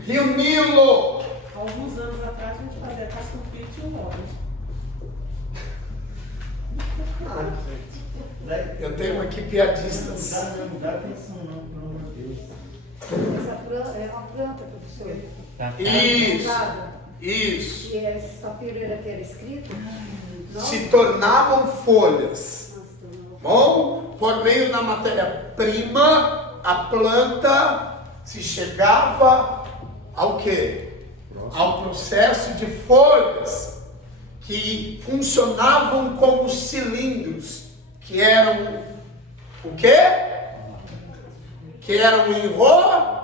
Rio Nilo. Alguns anos atrás a gente fazia cascupite e o óleo. Eu tenho aqui piadistas. Não dá atenção não, pelo amor de Deus. Essa planta é uma planta, professor. Tá. Isso, Sabe? isso. E esse papiro era que era escrito? Não? Se tornavam folhas. Nossa, não. Bom, por meio da matéria-prima, a planta se chegava ao quê? Ao processo de folhas que funcionavam como cilindros, que eram o quê? Que eram enrolados.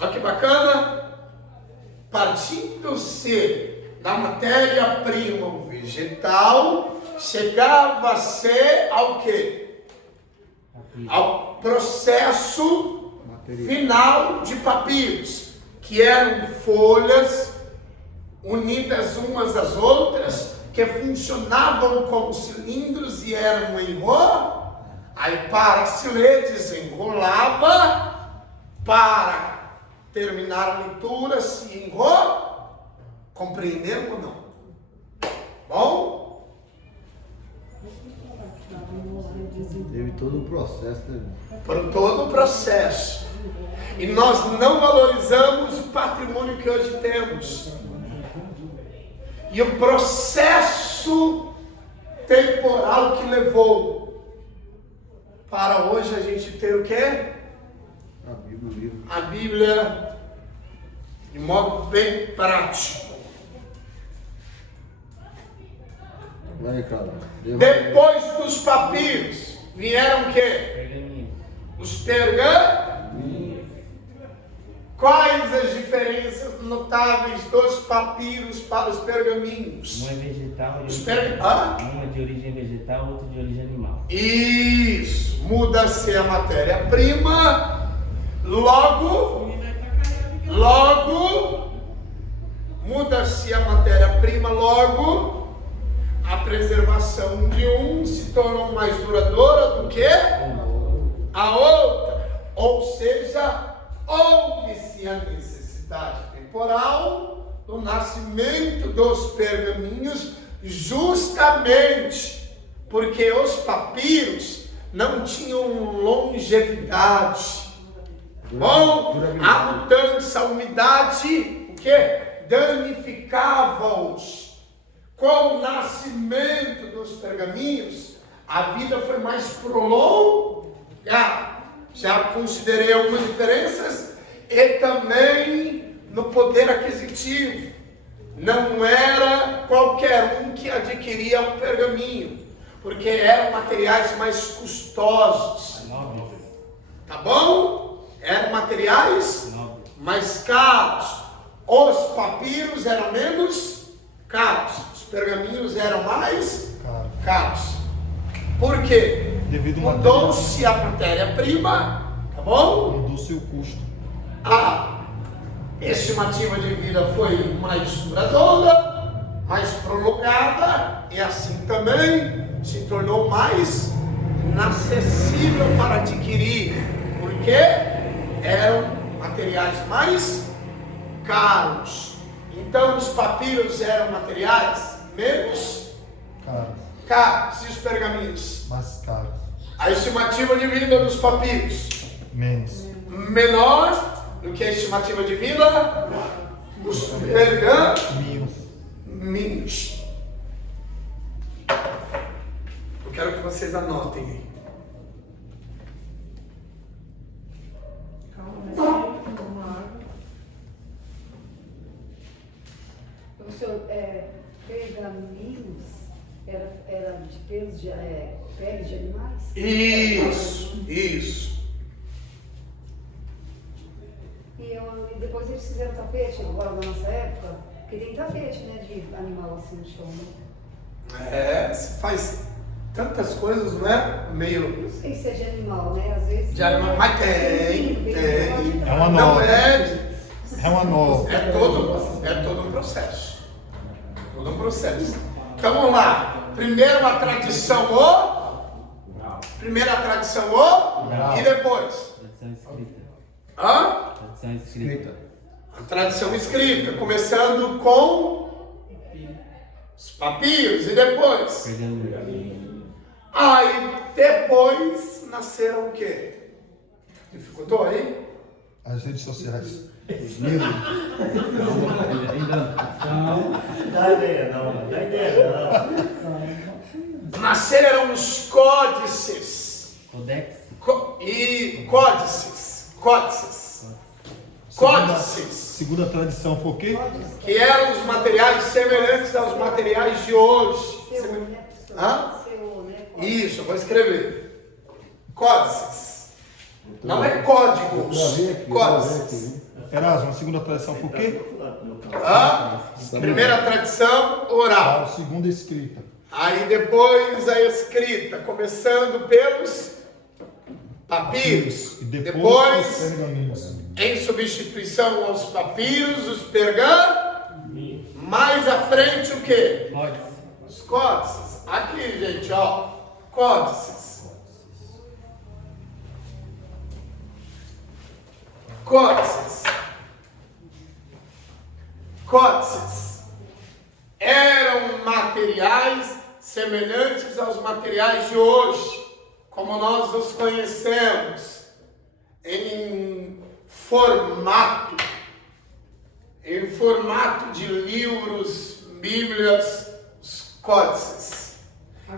Olha que bacana! Partindo-se da matéria-prima vegetal, chegava a ser ao quê? Ao processo final de papiros, que eram folhas unidas umas às outras, que funcionavam como cilindros e eram enrolados. Aí para se ler, desenrolava, para terminar a leitura, se enrola. Compreenderam ou não? Bom? Teve todo o processo, né? Por todo o processo. E nós não valorizamos o patrimônio que hoje temos. E o processo temporal que levou para hoje a gente ter o quê? A Bíblia, o livro. A Bíblia de modo bem prático. Vai, cara. Depois dos papiros vieram o quê? Pergaminho. Os pergaminhos. Quais as diferenças notáveis dos papiros para os pergaminhos? Um é vegetal e Os outro pergaminhos. um é de origem vegetal, outro de origem animal. Isso, muda-se a matéria-prima, logo, muda-se a matéria-prima, logo, a preservação de um se tornou mais duradoura do que a outra. Ou seja, houve-se a necessidade temporal do nascimento dos pergaminhos, justamente porque os papiros não tinham longevidade. Bom, a mudança, a umidade, o que? Danificava-os. Com o nascimento dos pergaminhos, a vida foi mais prolongada. Já considerei algumas diferenças e também no poder aquisitivo. Não era qualquer um que adquiria um pergaminho, porque eram materiais mais custosos. Nobre. Tá bom? Eram materiais Nobre. mais caros. Os papiros eram menos caros. Os pergaminhos eram mais caros. Por quê? Devido ao Mudou-se a matéria-prima, tá bom? Mudou-se o custo. A estimativa de vida foi mais duradoura, mais prolongada, e assim também se tornou mais inacessível para adquirir, porque eram materiais mais caros. Então os papiros eram materiais menos Caro. caros, e os pergaminhos? Mais caro. A estimativa de vida dos papiros Menos. menor do que a estimativa de vida dos pergaminhos. Minhos. Eu quero que vocês anotem aí. Calma, mas uma água. Professor, pergaminhos era de pelos de peles de animais? Isso. E depois eles fizeram tapete, agora na nossa época, porque tem tapete, né, de animal assim no chão, né? Se faz tantas coisas, não é? Meio Não sei se é de animal, né? Às vezes. de animal, mas tem. É uma Não norma. é É uma norma. É todo um processo. Todo um processo. Então vamos lá. Primeiro a tradição Primeira tradição Oral. e depois. Tradição escrita. Hã? Tradição escrita. A tradição escrita, começando com os papiros e depois. Pergaminho. Aí depois nasceram o quê? Dificultou aí? As redes sociais. Dá ideia não, dá ideia não. Nasceram os códices. Codex. E códices. Códices. Segunda tradição foi o quê? Que eram os materiais semelhantes aos materiais de hoje. Seu, né, professor? Hã? Seu, né? Isso, eu vou escrever. Códices. Não é códigos. Códices. Erasmo, a segunda tradição foi o quê? Hã? Primeira tradição, oral. A segunda escrita. Aí depois a escrita, começando pelos papiros. E depois, os Depois, pergaminhos. em substituição aos papiros, os pergaminhos. Mais à frente o quê? Pode. Os códices. Aqui, gente, ó. Códices. Códices. Códices. Eram materiais semelhantes aos materiais de hoje, como nós os conhecemos, em formato de livros, bíblias, os códices.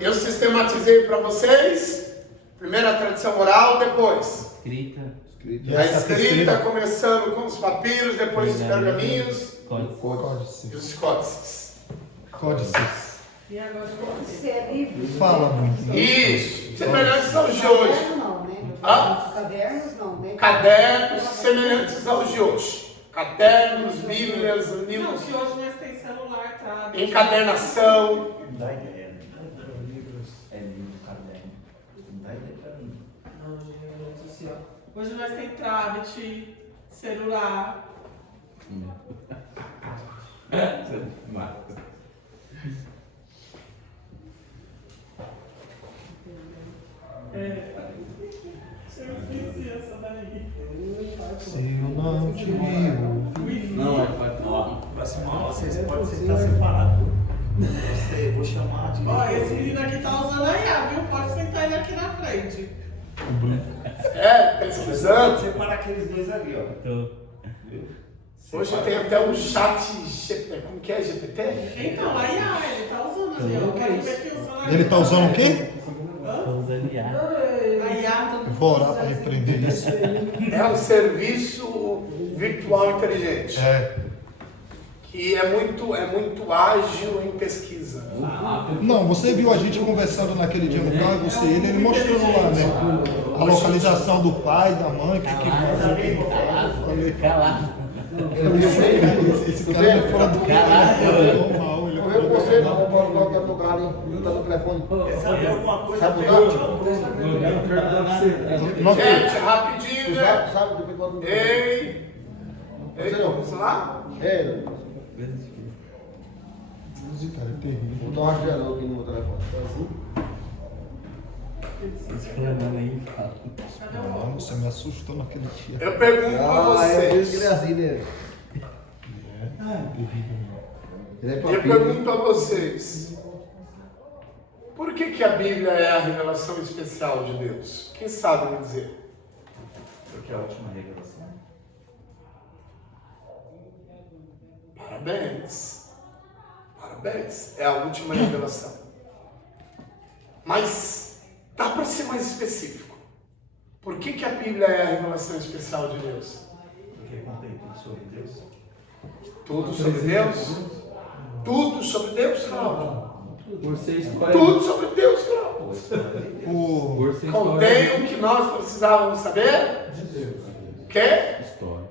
Eu sistematizei para vocês, primeira tradição oral, depois Escrita. E a essa escrita, terceira? começando com os papiros, depois os pergaminhos Códice. e Códices. os códices. Códices. E agora eu vou Se é livro. Fala muito. Isso, semelhantes aos de hoje. Caderno não, né? Hã? Cadernos não, né? Cadernos semelhantes aos de hoje. Cadernos, bíblias, Não, livros, que hoje nós tem celular, tablet. encadernação. Não dá ideia, né? É livro, caderno. Não dá ideia pra mim. Não, gente, assim, ó. Hoje nós tem tablet, celular. Eu esqueci essa daí. Se eu não te vi. Não, vocês podem sentar separado. Você, vou chamar de. Ó, esse menino aqui tá usando a IA, viu? Pode sentar ele aqui na frente. Pesquisando. Separa aqueles dois ali, ó. Tô. Viu? Hoje tem até um chat GPT. Como que é GPT? Então, a IA, ele tá usando ali, ó. Quero ver quem usando Ele tá usando o quê? Tô usando IA. A IA. Eu vou orar para repreender isso. É um serviço virtual inteligente. Que é muito ágil em pesquisa. Não, você viu a gente conversando naquele dia no carro, você e ele mostrando lá, né? A localização do pai, da mãe, o que faz, o que não faz. Eu falei, Calado. esse cara é fora do Caralho. ele é normal, ele é Eu fora vejo do você, normal. não pode colocar no lugar, hein? Não tá no telefone. Sabe alguma coisa? Sabe Pegou, usar? tira o Bruno. Não, Gente, rapidinho, Tu né? sabe, depois bota no Ei, Você não. vamos lá? É, esse cara é terrível. botou um rastreador aqui no meu telefone. Exclamando aí, fala. Não, você me assustou naquele dia. Eu pergunto pra É por isso que ele é vocês. assim, né? Ele é Eu papinho. pergunto a vocês. Por que a Bíblia é a revelação especial de Deus? Quem sabe me dizer? Porque é a última revelação. Parabéns. Parabéns. É a última revelação. Mas dá para ser mais específico. Por que a Bíblia é a revelação especial de Deus? Porque conta aí tudo sobre Deus. Tudo sobre Deus? Tudo sobre Deus, Cláudio. Por ser história. Tudo sobre Deus, Cláudio. Pô, história de Deus. Por ser Contém o que nós precisávamos saber? de Deus. O quê? História.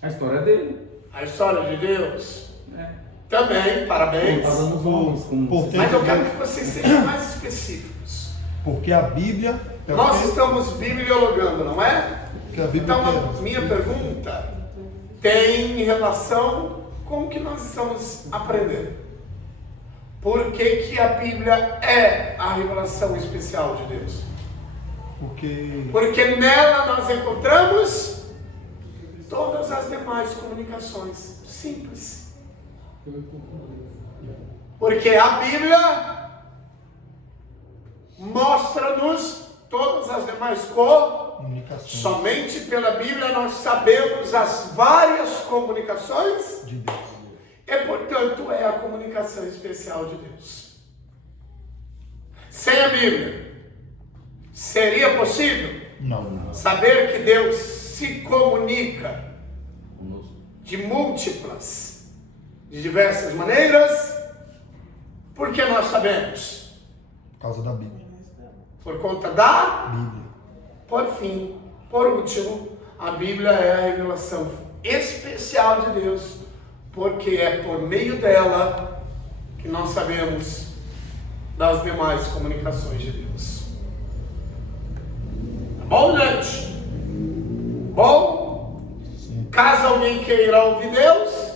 A história dele. A história de Deus. É. Também, parabéns. Fala nos homens, como Por você- ter- Mas eu quero que vocês sejam mais específicos. Porque a Bíblia. Nós estamos bibliologando, não é? Que a Bíblia Então, a quer. minha pergunta tem relação com o que nós estamos aprendendo. Por que que a Bíblia é a revelação especial de Deus? Porque nela nós encontramos todas as demais comunicações. Simples. Porque a Bíblia mostra-nos todas as demais comunicações. Somente pela Bíblia nós sabemos as várias comunicações De Deus. e, portanto, é a comunicação especial de Deus. Sem a Bíblia, seria possível Não. saber que Deus se comunica de múltiplas, de diversas maneiras? Porque nós sabemos. Por causa da Bíblia. Por conta da Bíblia. Por fim, por último, a Bíblia é a revelação especial de Deus, porque é por meio dela que nós sabemos das demais comunicações de Deus. Tá bom, gente? Bom? Sim. Caso alguém queira ouvir Deus,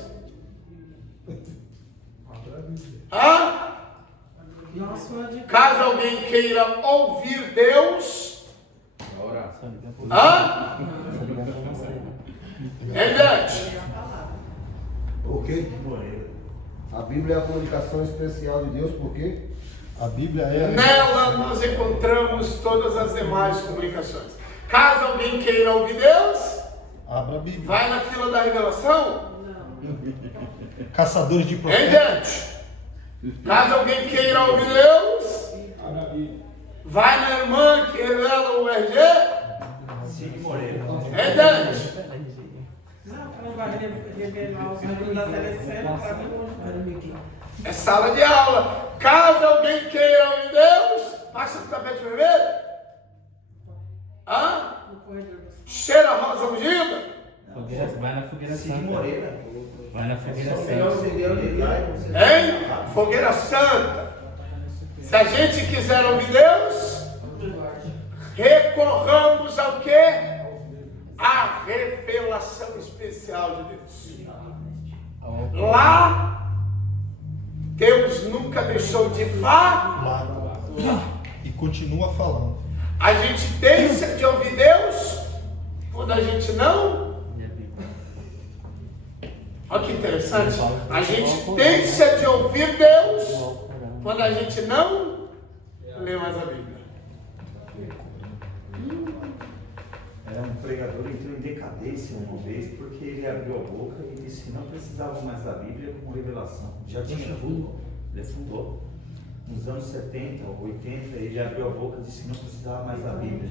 Nossa, de caso alguém queira ouvir Deus, gente, Por quê? A Bíblia é a comunicação especial de Deus, por quê? A Bíblia é. nela nós encontramos todas as demais comunicações. Caso alguém queira ouvir Deus, Abra a Bíblia. vai na fila da revelação. Caçadores de Hein, profetas. gente? Caso alguém queira ouvir Deus, vai na irmã que revela o RG. Cid Moreira. Hein, gente? Não, não vai revelar os números da telecena para mim. É sala de aula. Caso alguém queira ouvir Deus, passa no tapete vermelho. No corredor do Cheira a rosa ungida. Fogueira, vai na fogueira Cid santa. Moreira. Vai na fogueira Só melhor santa. você dele lá. Hein? Fogueira Santa. Se a gente quiser ouvir Deus, recorramos ao quê? A revelação especial de Deus. Lá, Deus nunca deixou de falar. E continua falando. A gente tem de ouvir Deus quando a gente não. Olha que interessante. A gente tem de ouvir Deus quando a gente não lê mais a Bíblia. Era um pregador que entrou em decadência uma vez porque ele abriu a boca e disse que não precisava mais da Bíblia como revelação. Já tinha tudo, ele fundou. Nos anos 70 ou 80, ele abriu a boca e disse que não precisava mais da Bíblia.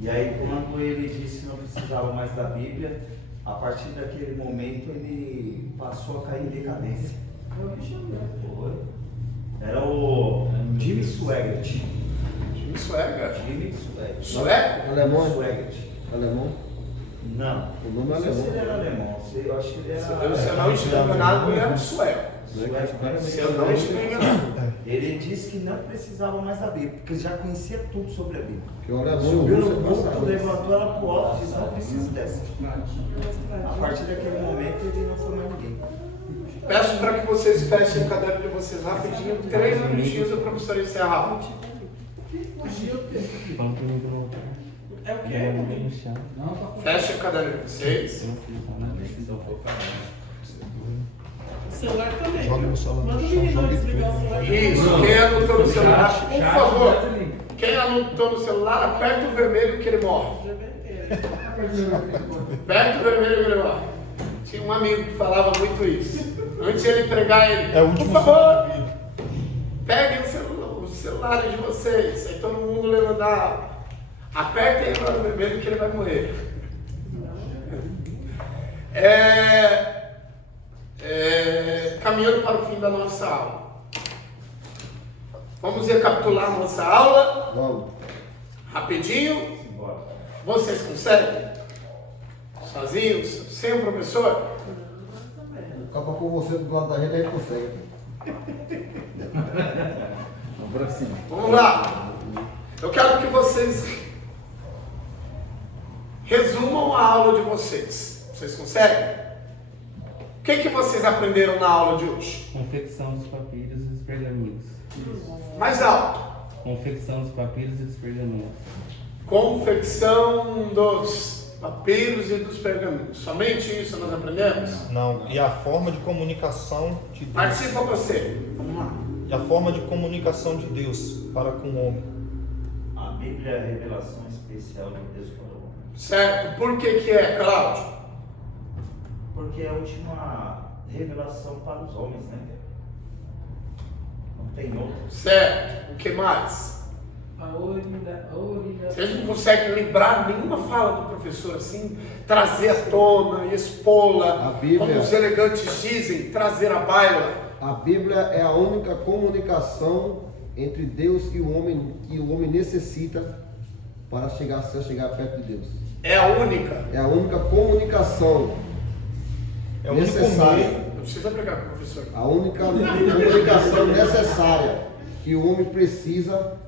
E aí, quando ele disse que não precisava mais da Bíblia, a partir daquele momento ele passou a cair em decadência. Foi. Era o Jimmy Swaggart. Jimmy Swaggart. Jimmy Swaggart. Sueco? Alemão? Swaggart. Alemão? Não. O nome é Não sei se alemão. ele era alemão. Eu acho que ele era. Se eu não estiver enganado, ele era um sueco. Se eu não estiver enganado. Ele disse que não precisava mais da Bíblia, porque ele já conhecia tudo sobre a Bíblia. Que o alemão Subiu não no usa púlpito, levantou ela pro alto e disse: não preciso dessa. A A partir daquele momento ele não foi mais ninguém. Peço para que vocês fechem o caderno de vocês rapidinho, 3 minutinhos, o professor encerrar. Falando comigo no. É o quê? No chão. Fecha o caderno de vocês. Eu não fiz nada, decisão foi pra O celular também. Joga no celular no Manda o chão, menino joga em desligar o celular. Isso, quem anotou no celular, por favor, quem anotou no celular, aperta o vermelho que ele morre. Aperta o vermelho que ele morre. Tinha um amigo que falava muito isso. Antes de ele pregar, ele, É o por último favor, som da vida. peguem os celulares de vocês. Aí todo mundo levantava. Apertem ele lá no vermelho que ele vai morrer. Caminhando para o fim da nossa aula. Vamos recapitular a nossa aula. Vamos. Rapidinho. Bora. Vocês conseguem? Sozinhos? Sem o professor? Acaba com você do lado da gente, a gente consegue. Vamos pra cima. Vamos lá. Eu quero que vocês resumam a aula de vocês. Vocês conseguem? O que vocês aprenderam na aula de hoje? Confecção dos papiros e dos pergaminhos. Mais alto. Confecção dos papiros e dos pergaminhos. Confecção dos papiros e dos pergaminhos. Somente isso nós aprendemos? Não, e a forma de comunicação de Deus. Participa você. Vamos lá. E a forma de comunicação de Deus para com o homem. A Bíblia é a revelação especial de Deus para o homem. Certo. Por que é, Cláudio? Porque é a última revelação para os homens, né? Não tem outra. Certo. O que mais? A orelha. Vocês não conseguem lembrar nenhuma fala do professor assim, trazer à tona, expô-la, A Bíblia- como os elegantes dizem, trazer à baila. A Bíblia é a única comunicação entre Deus e o homem que o homem necessita para chegar perto de Deus. É a única. É a única comunicação É o único necessária. meio. Não precisa brigar com o professor. A única comunicação necessária que o homem precisa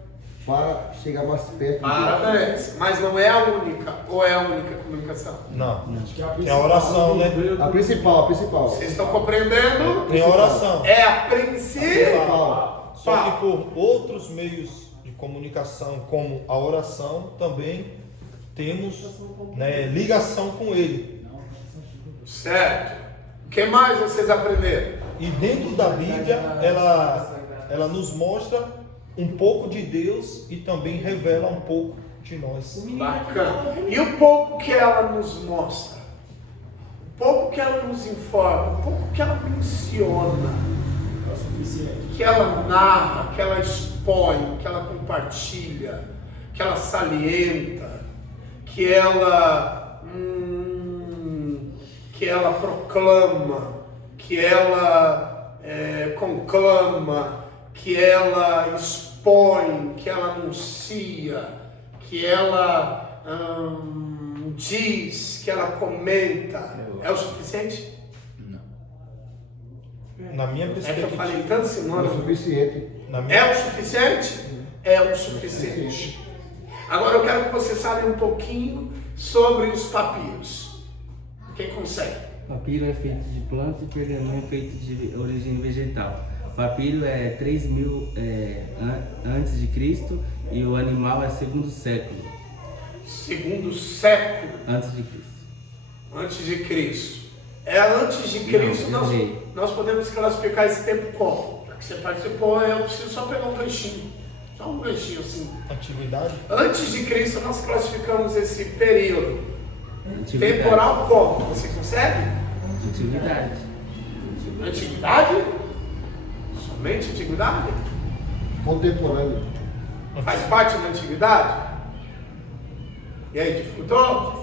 para chegar mais perto de Deus. Parabéns. Mas não é a única, ou é a única comunicação? Não. Acho que Tem a oração, né? A principal. Vocês estão compreendendo? Tem a oração. É a princípio. Principal. Só que por outros meios de comunicação, como a oração, também temos, né, ligação com Ele. Certo. O que mais vocês aprenderam? E dentro da Bíblia, ela nos mostra um pouco de Deus e também revela um pouco de nós. Bacana. E o pouco que ela nos mostra? O pouco que ela nos informa? O pouco que ela menciona? É o suficiente. Que ela narra, que ela expõe, que ela compartilha, que ela salienta, que ela proclama, que ela conclama, que ela expõe, que ela anuncia, que ela diz, que ela comenta. É o suficiente? Na minha É que eu falei perspectiva, tanto É sinônimo. o suficiente. É o suficiente? É o suficiente. Agora eu quero que você saiba um pouquinho sobre os papiros. Quem consegue? Papiro é feito de planta e pergaminho é feito de origem vegetal. Papiro é 3.000 antes de Cristo e o animal é segundo século Segundo século antes de Cristo. antes de Cristo. É antes de Cristo, Não, eu errei. nós podemos classificar esse tempo como? Já que você participou, eu preciso só pegar um ganchinho. Só um ganchinho assim. antiguidade, Antes de Cristo, nós classificamos esse período Antiguidade. temporal como? Você consegue? Antiguidade. Antiguidade? Somente antiguidade? Contemporâneo. Faz parte da antiguidade? E aí, dificultou?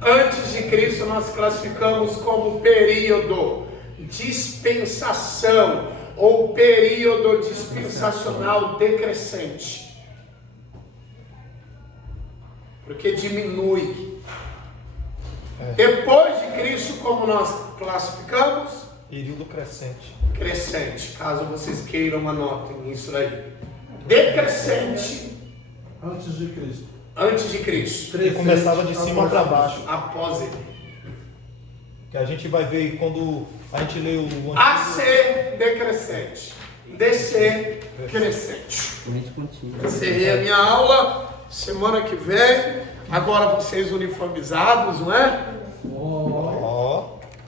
Antes de Cristo nós classificamos como período dispensação ou período dispensacional decrescente. Porque diminui. Depois de Cristo, como nós classificamos? período crescente. Crescente, caso vocês queiram, anotem isso aí. Decrescente Antes de Cristo. antes de Cristo, Que começava de cima para baixo. após ele. Que a gente vai ver quando a gente lê o Antigo. AC decrescente, DC crescente. Corrente contínua. Encerrei a minha aula. Semana que vem, agora vocês uniformizados, não é? Ó,